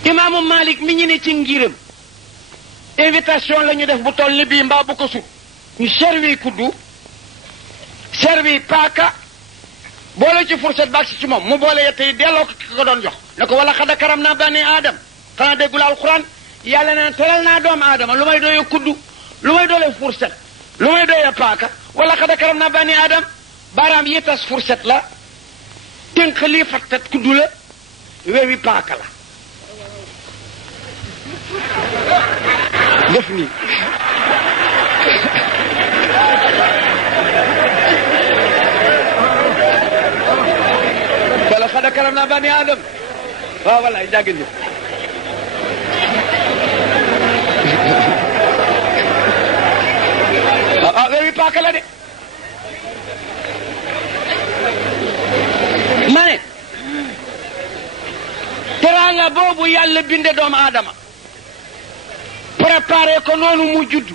imaamu Malik mi ñu ne ci ngiram invitation la ñu def bu toll ni bii mbaa bu ko sut ñu servi kuddu servi paaka boole ci fourchette baag si ci moom mu boole yette yi delloo ko ki ko doon jox ne ko wala xada karam naa bani aadam xanaa déggul alquran yàlla ne teral naa doomu aadama lu may doyee kuddu lu may doyee fourchette lu may doyee paaka wala xada karam naa bani aadam baaraam yi tas fourchette la tënk lii fattat kuddu la wewi paaka la def nii wala xada karam naa bani aadam waaw wallaay jàggin jëf wewi paaka la de ma ne teraanga boobu yàlla binde doomu aadama préparé ko noonu mu judd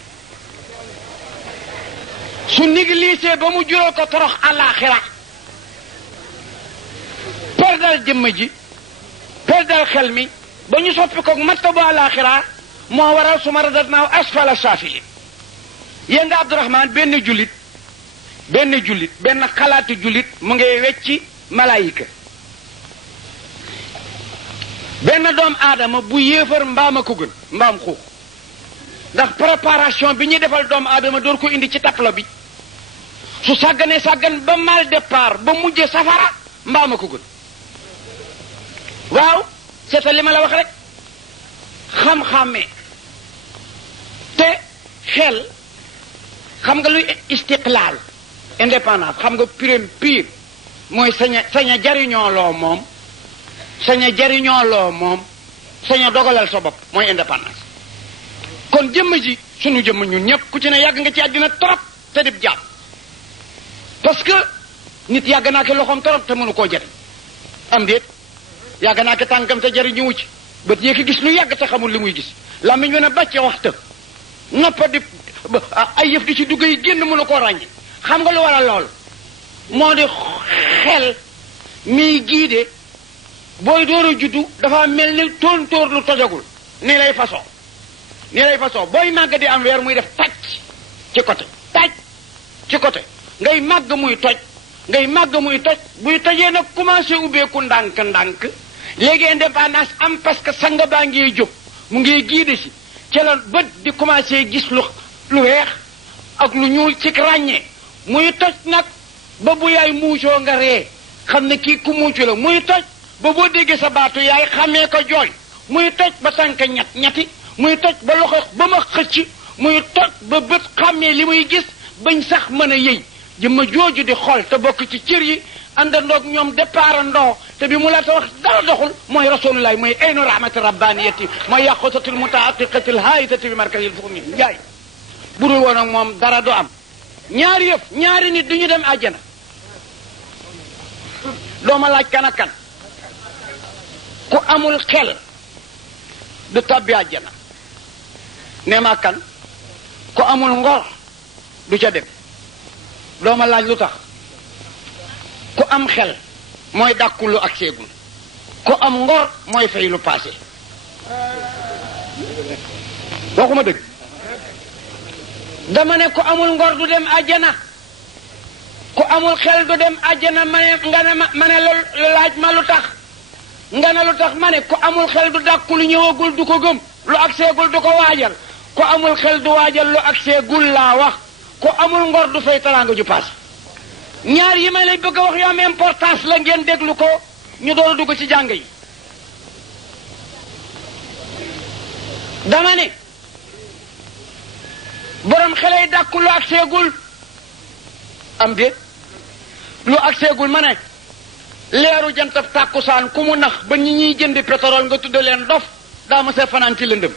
su négligé ba mu jural ko torox àllaaxira perdal jëmm ji perdal xel mi ba ñu soppi ko matta bu àllaaxira moo waral su ma radat naaw asfala saafili yéen nga Abdourahman benn jullit benn xalaatu jullit mu ngi wecci malaayika benn doom aadama bu yéefar mbaama ko gën mbaam xuux ndax préparation bi ñuy defal doomu aadama door ko indi ci tapla bi su sàgganee sàggan ba mal départ ba mujje safara mbaama ko gën waaw c'est li ma la wax rek xam-xàmmee te xel xam nga luy istiqlaal indépendance xam nga prime pire mooy saña jariñoo loo moom saña jariñoo loo moom saña dogalal sa bopp mooy indépendance kon jëmm ji sunu jëmm ñun ñëpp ku ci ne yàgg nga ci àddina trop te dib jàpp parce que nit yàgg naa ki loxoom trop te mënu koo jariñ am déet yàgg naa ki tànkam te jariñu ci bët yee ki gis lu yàgg te xamul li muy gis làmmiñ wen a bàcce waxta noppa di ay yëf di ci dugg yi génn mënu koo ràññi xam nga lu waral lool moo di xel miy giide booy door a juddu dafa mel ni tóontóor lu tojagul nii lay façon booy màgg di am weer muy def taj ci côté ngay màgg muy toj buy tojee nag commencé ubbeeku ndànk léegi indépendance am parce que sanga baa ngi jóg mu ngi giide si ci la bët di commencé gis lu weex ak lu ñuul ci ràññee muy toj nag ba bu yaay muusoo nga ree xam ne kii ku muucu la muy toj ba boo déggee sa baatu yaay xamee ko jooy muy toj ba tànk ñetti muy toj ba loxo ba ma xëcc muy toj ba bët xàmmee li muy gis bañ sax mën a yëy jëmma jooju di xool te bokk ci cër yi àndandoog ñoom départ ndoo te bi mu la ta wax dara doxul mooy rasulullah mooy aynu rahmati rabbaniyati mooy yàqutatul mutaatiqatil haayitati bi markazil fuhmi njaay budul woon ak moom dara du am ñaari nit du ñu dem àjjana dooma laaj kan ak kan ku amul xel du tabbi àjjana nee ma kan ku amul ngor du ca dem dooma laaj lu tax ku am xel mooy dàkku lu ak seegul ku am ngor mooy fay lu passé waxuma dëgg dama ne ku amul ngor du dem àjjana ku amul xel du dem àjjana ma ne laaj ma lu tax nga ne lu tax ma ne ku amul xel du dàkku lu ñëwagul du ko gëm lu ak seegul du ko waajal ku amul xel du waajal lu ak seegul laa wax ku amul ngor du fay taraanga ju passé ñaar yi may lay bëgg a wax yu am importance la ngeen déglu ko ñu doon dugg ci jàng yi dama ne borom xelay dàkku lu ak seegul am déet lu ak seegul ma ne leeru jantab tàkkusaan ku mu nax ba ñi ñuy jënd pétrole nga tudde leen dof daa ma see fanaan ci lëndëm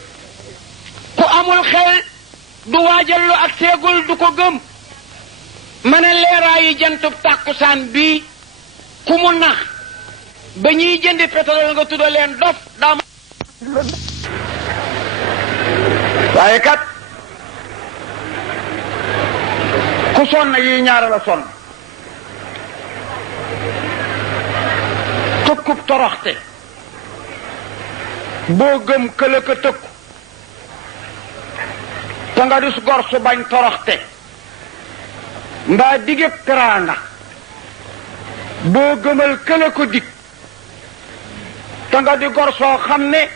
ku amul xel du waajal lu ak seegul du ko gëm ma ne leeraayu jantub tàkkusaan bii ku mu nax ba ñuy jëndi pétrole nga tudde leen dof daa ma waaye kat ku sonn yi ñaara la sonn tëkkub toroxte boo gëm këla ka tëkku te nga dis gor su bañ toroxte mbaa digéb teraanga boo gëmal këla ko dig te nga di gor soo xam ne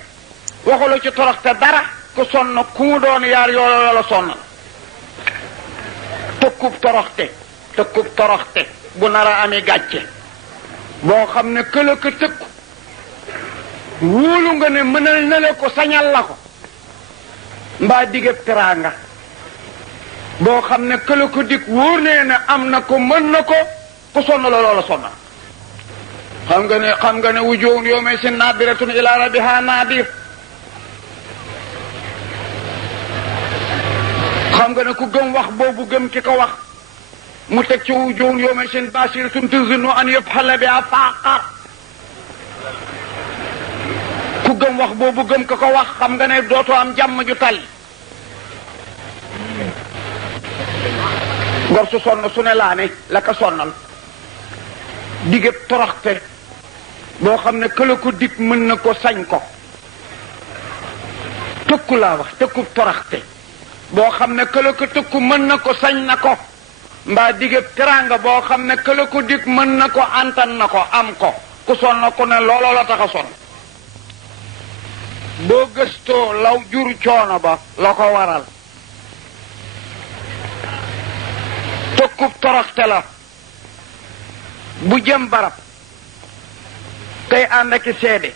waxula ci toroxte dara ku sonn ku mu doon yaar yoola la sonn tëkkub toroxte bu nara ami gàcce boo xam ne këla ko tëkku wóolu nga ne mënal na la ko sañal la ko mbaa digéb teraanga boo xam ne këla ko dig wóor nee na am na ko mën na ko ku sonn la loola sonna xam nga ne wujuhun yawma sin naadiratun ila rabbiha naadir xam nga ne ku gëm wax boobu gëm ki ko wax mu teg ci wujuhun yawma sin basiratun tazunnu an yuf'ala biha faqar ku gëm wax boobu gëm ki ko wax xam nga ne dootoo am jàmm ju tàlli gor su sonn su ne laa ne la ko sonnal digéb toroxte boo xam ne këla ko dig mën na ko sañ ko tëkku laa wax tëkku toroxte boo xam ne këla ko tëkku mën na ko sañ na ko mbaa digéb teraanga boo xam ne këla ko dig mën na ko antan na ko am ko ku sonn ko ne looloo la tax a sonn boo gëstoo law jur coono ba la ko waral tëkkub toroxte la bu jëm barab tey ànd ak seede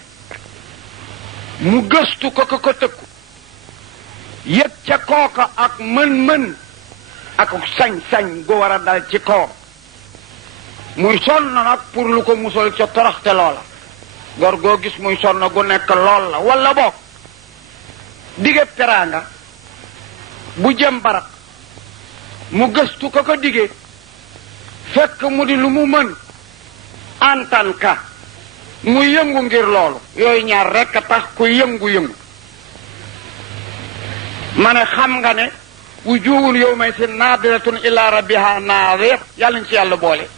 mu gëstu ko tëkku yëg ca kooka ak mën-mën ak sañ-sañ gu war a dal ci kawam muy sonn nag pour lu ko musal ca toroxte loola gor goo gis muy sonn gu nekk lool la walla boog digéb teraanga bu jëm barab mu gëstu ko digee fekk mu di lu mu mën antan ka mu yëngu ngir loolu yooyu ñaar rekk a tax ku yëngu-yëngu ma ne xam nga ne wujuhun yawma sin naadiratun ila rabbiha naadir yàlla ñu ci yàlla boole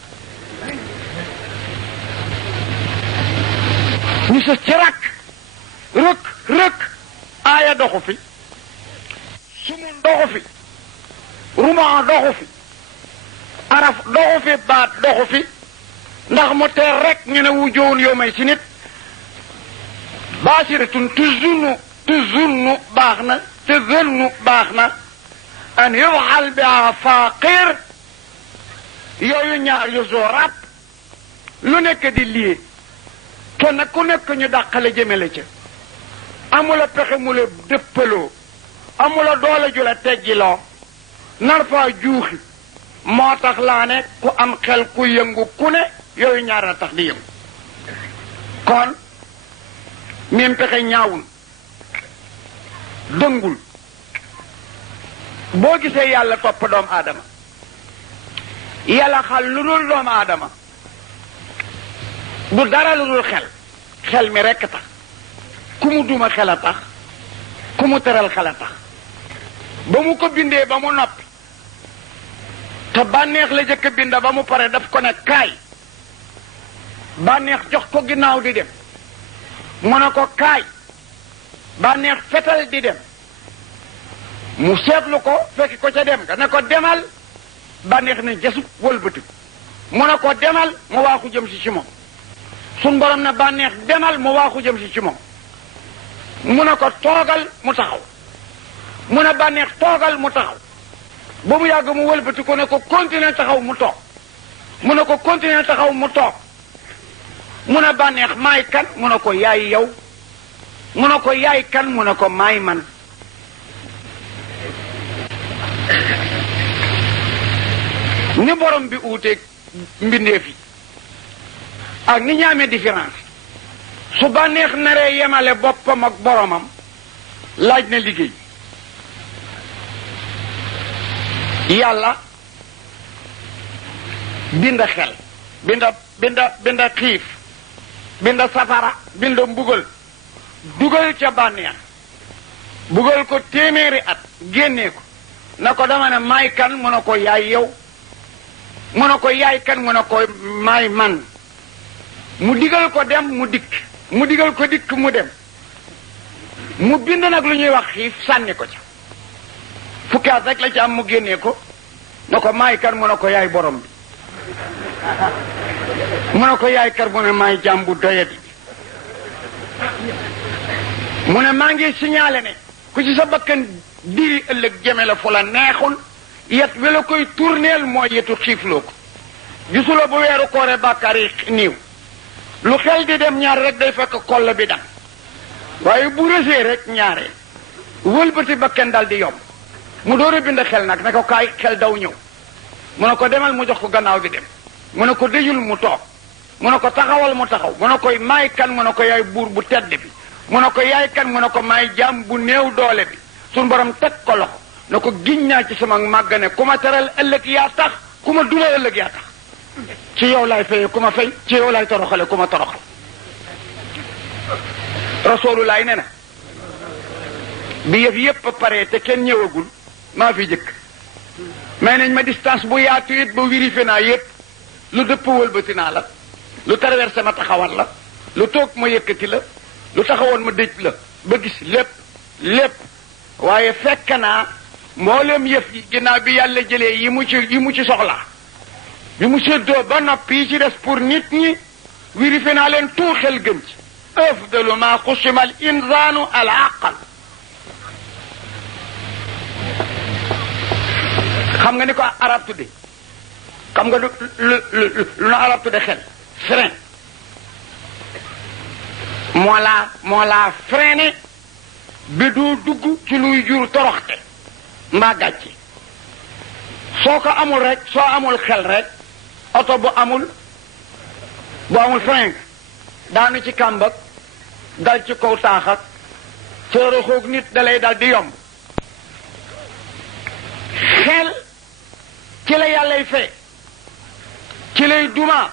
ñu sës ci rëkk aaya doxu fi sumun doxu fi rumaa doxu fi araf doxu fi baat doxu fi ndax mu teer rek ñu ne wujuhun yawma si nit baasiratun tuzunnu baax na tuzunnu baax na an yuf'al biha faaqir yooyu ñaar yu soo ràpp lu nekk di lii kenn ku nekk ñu dàqale jëmele ca amula pexe mu la dëppaloo amula doole ju la teggiloo nar faa juuxi moo tax laa ne ku am xel ku yëngu ku ne yooyu ñaar na tax di yëngu kon mim pexe ñaawul dëngul boo gisee yàlla topp doomu aadama yàlla xal lu dul doomu aadama du dara lu dul xel mi rekk tax ku mu duma xel a tax ku mu teral xel a tax ba mu ko bindee ba mu noppi te bànneex la jëkk binda ba mu pare daf ko ne kaay bànneex jox ko ginnaaw di dem mu ne ko kaay bànneex fetal di dem mu seetlu ko fekki ko ca dem nga ne ko demal bànneex ne jasub wëlbatiku mu ne ko demal mu waaxu jëm si ci moom sun borom ne bànneex demal mu waaxu jëm si ci moom mu ne ko toogal mu taxaw mu ne bànneex toogal mu taxaw ba mu yàgg mu wëlbatiku ne ko continuer taxaw mu toog mu ne ko continuer taxaw mu toog mu ne bànneex maay kan mu ne ko yaay yow mu ne ko yaay kan mu ne ko maay man ni borom bi uuteeg mbindeef yi ak ni ñaamee différence su bànneex naree yemale boppam ak boromam laaj na liggéey yàlla binda xel binda xiif binda safara binda mbugal dugal ca bànneex bugal ko téeméeri at génnee ko na ko dama ne maay kan mu ne ko yaay yow mu ne ko yaay kan mu ne ko maay man mu digal ko dem mu dikk mu digal ko dikk mu dem mu bind nag lu ñuy wax xiif sànni ko ca fukki at rek la ci am mu génnee ko na ko maay kan mu ne ko yaay borom bi mu ne ko yaay kan mu ne maay jàmbu doyadi mu ne maa ngi signalé ne ku ci sa bakkan diri ëllëg jëme la fu la neexul yet wi la koy tourneel mooy yetu xiifloo ko gisuloo bu weeru koore bàkkaar yi niiw lu xel di dem ñaar rek day fekk koll bi dam waaye bu rësee rek ñaaree wëlbati bakkan dal di yomb mu door a bind xel nag ne ko kaay xel daw ñëw mu ne ko demal mu jox ko gannaaw bi dem mu ne ko déjul mu toog mu ne ko taxawal mu taxaw mu ne koy maay kan mu ne ko yaay buur bu tedd bi mu ne ko yaay kan mu ne ko maay jaam bu néew doole bi suñu borom teg ko loxo ne ko giñ naa ci sama màggane ku ma teral ëllëg yaa tax ku ma duma ëllëg yaa tax ci yow laay fayee ku ma fay ci yow laay toroxale ku ma toroxal rasoolulaay ne na bi yëf yépp pare te kenn ñëwagul maa fi jëkk may nañ ma distance bu yaatu it ba vérifié naa yépp lu dëpp wëlbati naa la lu traversé ma taxawal la lu toog ma yëkkati la lu taxawoon ma dëj la ba gis lépp waaye fekk naa mboolem yëf yi ginnaaw bi yàlla jëlee yi mu ci soxla bi mu séddoo ba noppi yi ci des pour nit ñi vérifié naa leen tout xel gën ci afdalu ma qusima al insaanu al aqal xam nga ni ko arab tudde xam nga lu na arab tudde xel frein moo laa freiné bi du dugg ci luy jur toroxte mbaa gàcce soo ko amul rek soo amul xel rek oto bu amul frein daanu ci kàmbak dal ci kaw taaxak soroxoog nit dalay dal di yomb xel ci la yàllay fee ci lay duma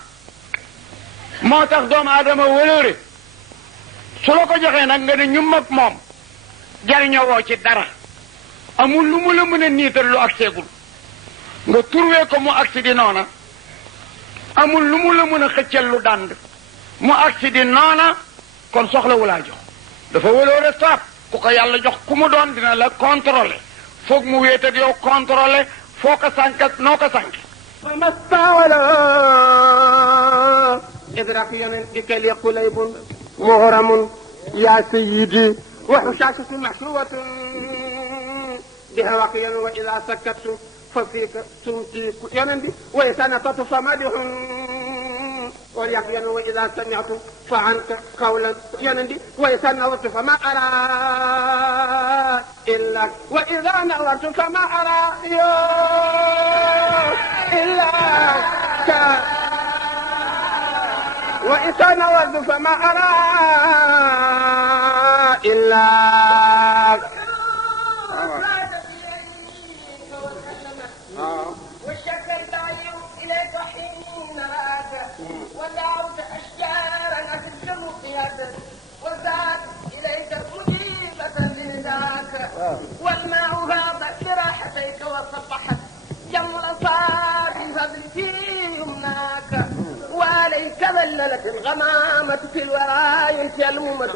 moo tax doomu aadama wëlëre su la ko joxee nag nga ne ñu mag moom jariñoo woo ci dara amul lu mu la mën a niital lu ak seegul nga turwee ko mu agsi di noona amul lu mu la mën a xëccal lu dànd mu agsi di noona kon soxlawulaa jox dafa wëlëre saab ku ko yàlla jox ku mu doon dina la contrôler foog mu wéet ak yow contrôler foo ko sànk ak noo ko sànk mastawala idrak yonen bi kal yaqulaybun muhramun ya sayyidi wa hushashatu mahshuwatun biha waqiyan wa idha sakattu fa fika tumti yonen bi wa sanatatu famadihun وليقين وإذا سمعت فعنك قولا ينندي وإذا نظرت فما أرى إلا وإذا نظرت فما أرى إلا وإذا نظرت فما أرى إلا ودعوت أشجارا أتلك مقيادا وزاد إليك مجيبة لنداك والماء هاض براحتيك وصفحت جمر صار الفضل في يمناك وعليك ذللت الغمامة في الورى ينشي الممد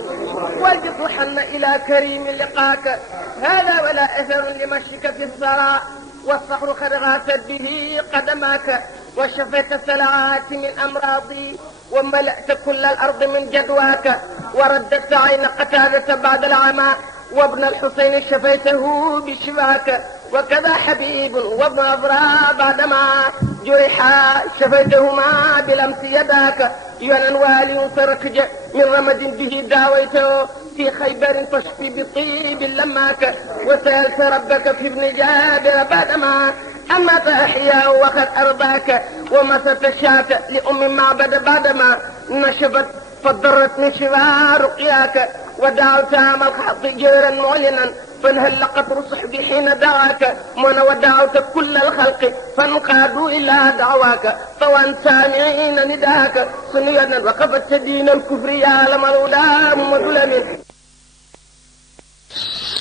والجد حن إلى كريم لقاك هذا ولا أثر لمشيك في الثرى والصخر قد غاثت به قدماك وشفيت السلعات من أمراضي وملأت كل الأرض من جدواك ورددت عين قتادة بعد العمى وابن الحسين شفيته بشفاك وكذا حبيب وابن أضراء بعدما جرحا شفيتهما بلمس يداك يانا والي فركج من رمد به داويته في خيبر فاشفي بطيب لماك وسألت ربك في ابن جابر بعدما أما فأحياه وقد أرضاك ومست الشاة لأم معبد بعدما نشبت فضرت من شفاء رقياك ودعوت عام الحق جيرا معلنا فانهل قطر صحبي حين دعاك من ودعوت كل الخلق فانقادوا إلى دعواك طوان سامعين نداك سنيا وقفت دين الكفر يا لم الأولى محمد الأمين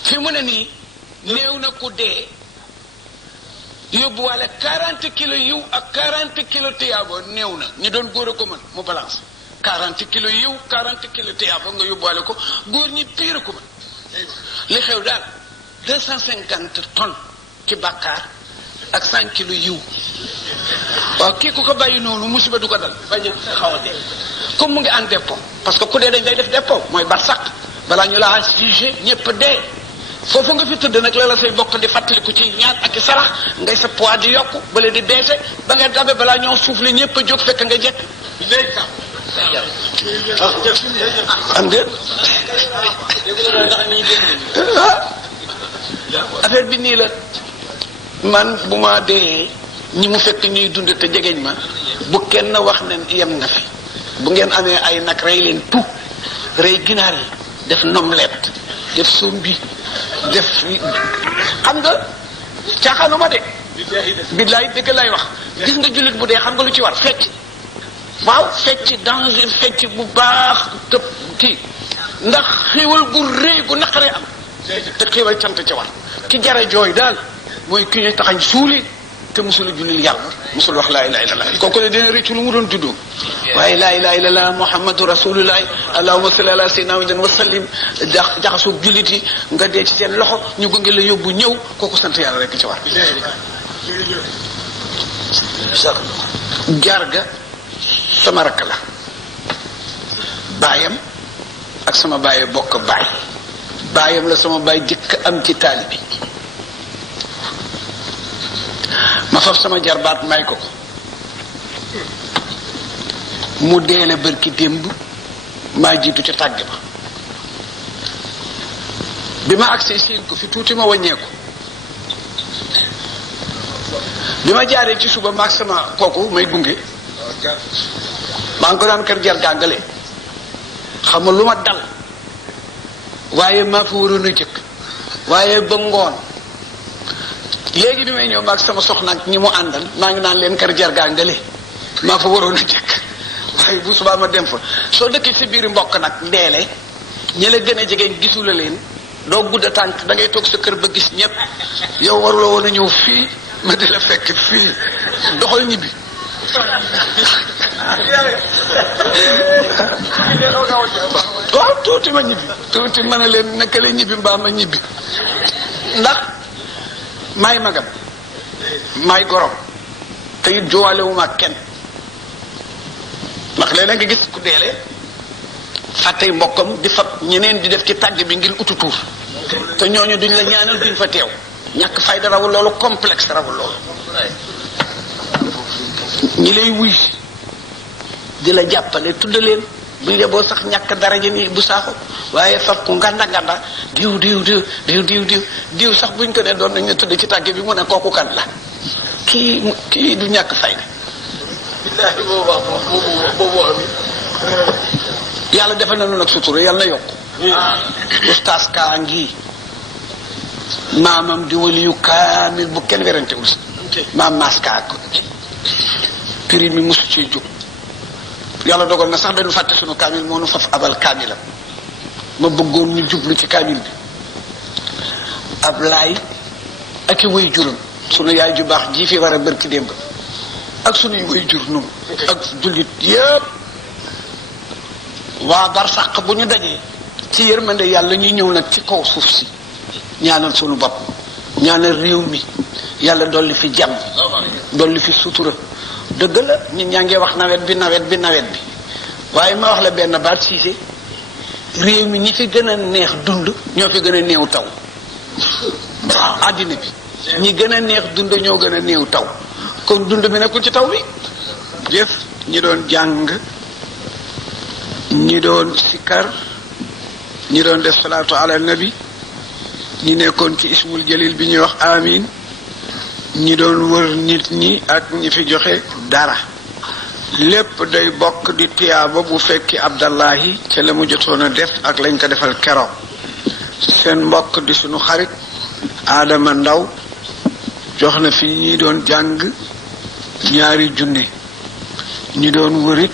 fi mu ne nii néew na ku dee yóbbuwaale 40 kilos yiw ak 40 kilos tiyaabo néew na ñu doon góor a ko mën mu balance 40 kilos yiw 40 kilos tiyaabo nga yóbbuwaale ko góor ñi pire ko mën li xew daal 250 tonnes ci bàkkaar ak 100 kilos yiw waaw kii ku ko bàyyi noonu musiba du ko dal bañ a xaw a dee comme mu ngi en dépôt parce que ku dee dañ lay def dépôt mooy barsàq balaa ñu laa jugé ñëpp dee foofu nga fi tëdd nag la la say bokk di fàttaliku ci ñaan ak i sarax ngay sa poids di yokku bale di beese ba nga dabe balaa ñoo suuf li ñëpp a jóg fekk nga jekk am de affaire bi nii la man bu ma dee ñi mu fekk ñuy dund te jegeñ ma bu kenn wax ne yem na fi bu ngeen amee ay nag rey leen tout rey ginaar yi def nomlet def sombi def xam nga caaxaanuma de billaay dëgg lay wax gis nga jullit bu dee xam nga lu ci war fecc waaw fecc danger fecc bu baax te kii ndax xéewal gu rëy gu naqaree am te xéewal cant ca war ki jara jooy daal mooy ki ñuy taxañ suuli te musula jullil yàlla musul wax laa ilaha illallah kooku ne dina rëccu lu mu doon juddoo waaye laa ilaha illallah muhammadu rasulullah allahumma salli ala sayyidina wa sallim jaxasoo jullit yi nga dee ci seen loxo ñu gunge la yóbbu ñëw kooku sant yàlla rek ci war jarga sama rakk la baayam ak sama baay bokk baay baayam la sama baay jëkk am ci taalibi ma faf sama jarbaat may ko mu deele bërki démb maa jiitu ca tàgg ba bi ma agsee séen ko fi tuuti ma wàññeeku bi ma jaaree ci suba maag sama kooku may gunge maa ngi ko daan kër jar gàngale xam nga lu ma dal waaye maa fa waroon a jëkk waaye ba ngoon léegi bi may ñëw maag sama soxna ak ñi mu àndal maa ngi naan leen kër jar gàngale maa fa waroon a jëkk waaye bu subaa ma dem fa soo dëkkee si biir mbokk nag ndeele ñi la gën a jege gisula leen doo gudda tànk da ngay toog sa kër ba gis ñëpp yow waruloo woon a ñëw fii ma di la fekk fii doxal ñibbi waaw tuuti ma ñibbi tuuti ma ne leen naka la ñibbi mbaa ma ñibbi ndax maay magam maay gorom te it joowalewuma ak kenn ndax léeg-léeg nga gis ku deele fàttey mbokkam di fab ñeneen di def ci tàgg bi ngir utu tuur te ñooñu duñ la ñaanal duñ fa teew ñàkk fayda rawul loolu complexe rawul loolu ñi lay wuy di la jàppale tudd leen buñ de boo sax ñàkk daraja ni bu saaxu waaye fab ku nganda nganda diw sax buñ ko ne doon nañ ne tudd ci tàgg bi mu ne kooku kan la kii du ñàkk fayda yàlla defal na nu nag sutura yàlla na yokk ustaas kaa ngi maamam di waliyu kaamil bu kenn werantewul maam maas kaa ko prix mi mosu ci jóg yàlla dogal na sax dañu fàtte sunu kaamil moo nu faf abal kaamilam ma bëggoon ñu jublu ci kaamil bi ab laay ak i way juram sunu yaay ju baax ji fi war a bërki démb ak sunuy way jur noonu ak jullit yépp waa barsàq bu ñu dajee ci yërmande yàlla ñuy ñëw nag ci kaw suuf si ñaanal sunu bopp ñaanal réew mi yàlla dolli fi jàmm dolli fi sutura dëgg la nit ñaa ngi wax nawet bi waaye ma wax la benn baat siise réew mi ñi fi gën a neex dund ñoo fi gën a néew taw waaw àddina bi ñi gën a neex dund ñoo gën a néew taw kon dund bi nekkul ci taw bi jëf ñi doon jàng ñi doon sikkar ñi doon def salaatu ala nabi ñi nekkoon ci ismul jalil bi ñuy wax amin ñi doon wër nit ñi ak ñi fi joxe dara lépp day bokk di tiyaaba bu fekki abdallahi ca la mu jotoon a def ak lañ ko defal keroog seen mbokk di sunu xarit Adama Ndaw jox na fi ñi doon jàng 2 junni ñi doon wërit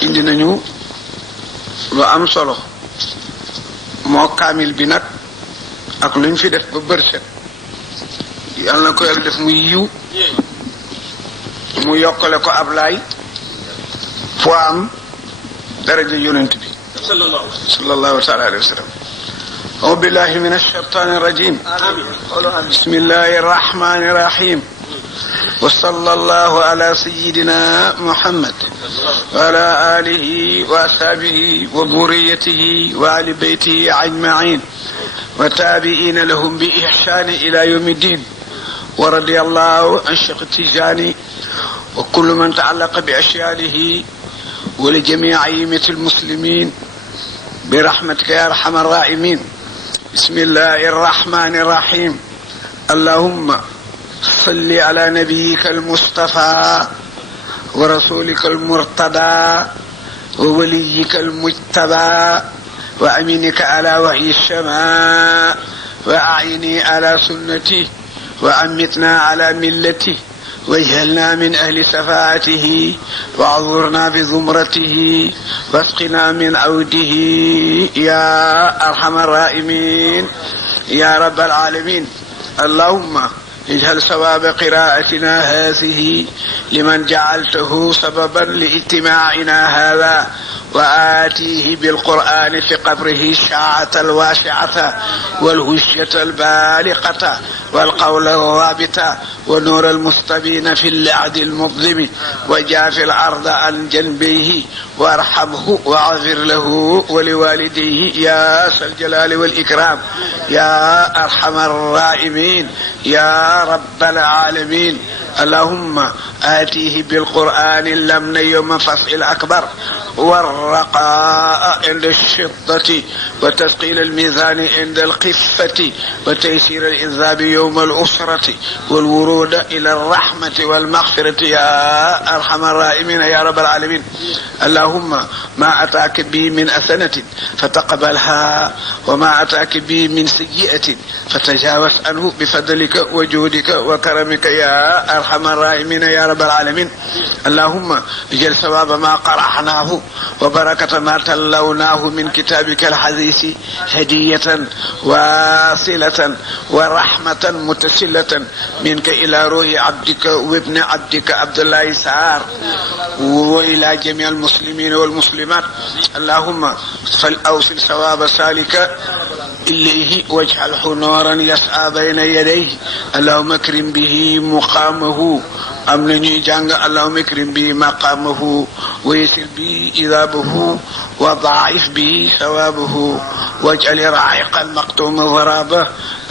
indi nañu lu am solo moo kaamil bi nag ak luñ fi def ba bërset yàlla na ko yàlla def muy yiw mu yokkale ko ab laay foo am daraja yonent bi sallallahu taala alayhi wa sallam أعوذ بالله من الشيطان الرجيم بسم الله الرحمن الرحيم وصلى الله على سيدنا محمد وعلى آله وأصحابه وذريته وآل بيته أجمعين وتابعين لهم بإحسان إلى يوم الدين ورضي الله عن شيخ التجاني وكل من تعلق بأشياله ولجميع أئمة المسلمين برحمتك يا أرحم الراحمين بسم الله الرحمن الرحيم اللهم صل على نبيك المصطفى ورسولك المرتضى ووليك المجتبى وأمينك على وحي السماء وأعيني على سنته وأمتنا على ملته واجعلنا من أهل شفاعته واعذرنا بزمرته واسقنا من عوده يا أرحم الراحمين يا رب العالمين اللهم اجعل ثواب قراءتنا هذه لمن جعلته سببا لاجتماعنا هذا وآتيه بالقرآن في قبره الشاعة الواسعة والهجة البالغة والقول الرابط ونور المستبين في اللعد المظلم وجاف الأرض عن جنبيه وارحمه واغفر له ولوالديه يا ذا الجلال والإكرام يا أرحم الراحمين يا رب العالمين اللهم آتيه بالقرآن اللمن يوم فصل الأكبر والرقاء عند الشدة وتثقيل الميزان عند الخفة وتيسير الإنذاب يوم الأسرة والورود إلى الرحمة والمغفرة يا أرحم الراحمين يا رب العالمين اللهم ما أتاك به من حسنة فتقبلها وما أتاك به من سيئة فتجاوز عنه بفضلك وجودك وكرمك يا أرحم الراحمين يا رب العالمين اللهم اجعل ثواب ما قرأناه وبركة ما تلوناه من كتابك الحديث هدية واصلة ورحمة متسلة منك إلى روح عبدك وابن عبدك عبد الله سعار وإلى جميع المسلمين والمسلمات اللهم فلأوصل ثواب سالك إليه واجعله نورا يسعى بين يديه اللهم اكرم به مقامه am nañuy jàng allahumma ikrim bi maqamahu wa yasir bi idabahu wa da'if bi sawabahu waj'al ra'iqa al-maqtum dharaba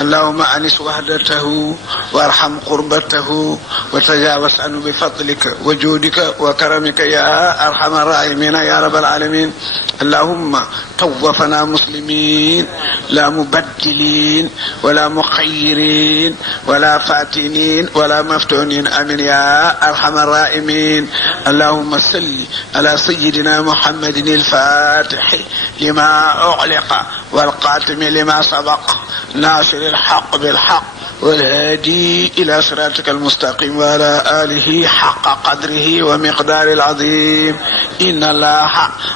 اللهم أنس وحدته وارحم قربته وتجاوز عنه بفضلك وجودك وكرمك يا أرحم الراحمين يا رب العالمين اللهم توفنا مسلمين لا مبدلين ولا مخيرين ولا فاتنين ولا مفتونين آمين يا أرحم الراحمين اللهم صل على سيدنا محمد الفاتح لما أغلق والقاتم لما سبق ناصر الحق بالحق والهادي إلى صراطك المستقيم وعلى آله حق قدره ومقدار العظيم إن الله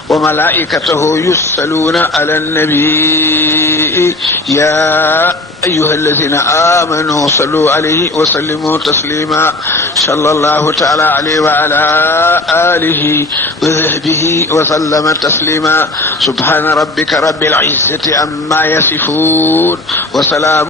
وملائكته يصلون على النبي يا أيها الذين آمنوا صلوا عليه وسلموا تسليما صلى الله تعالى عليه وعلى آله وصحبه وسلم تسليما سبحان ربك رب العزة عما يصفون وسلام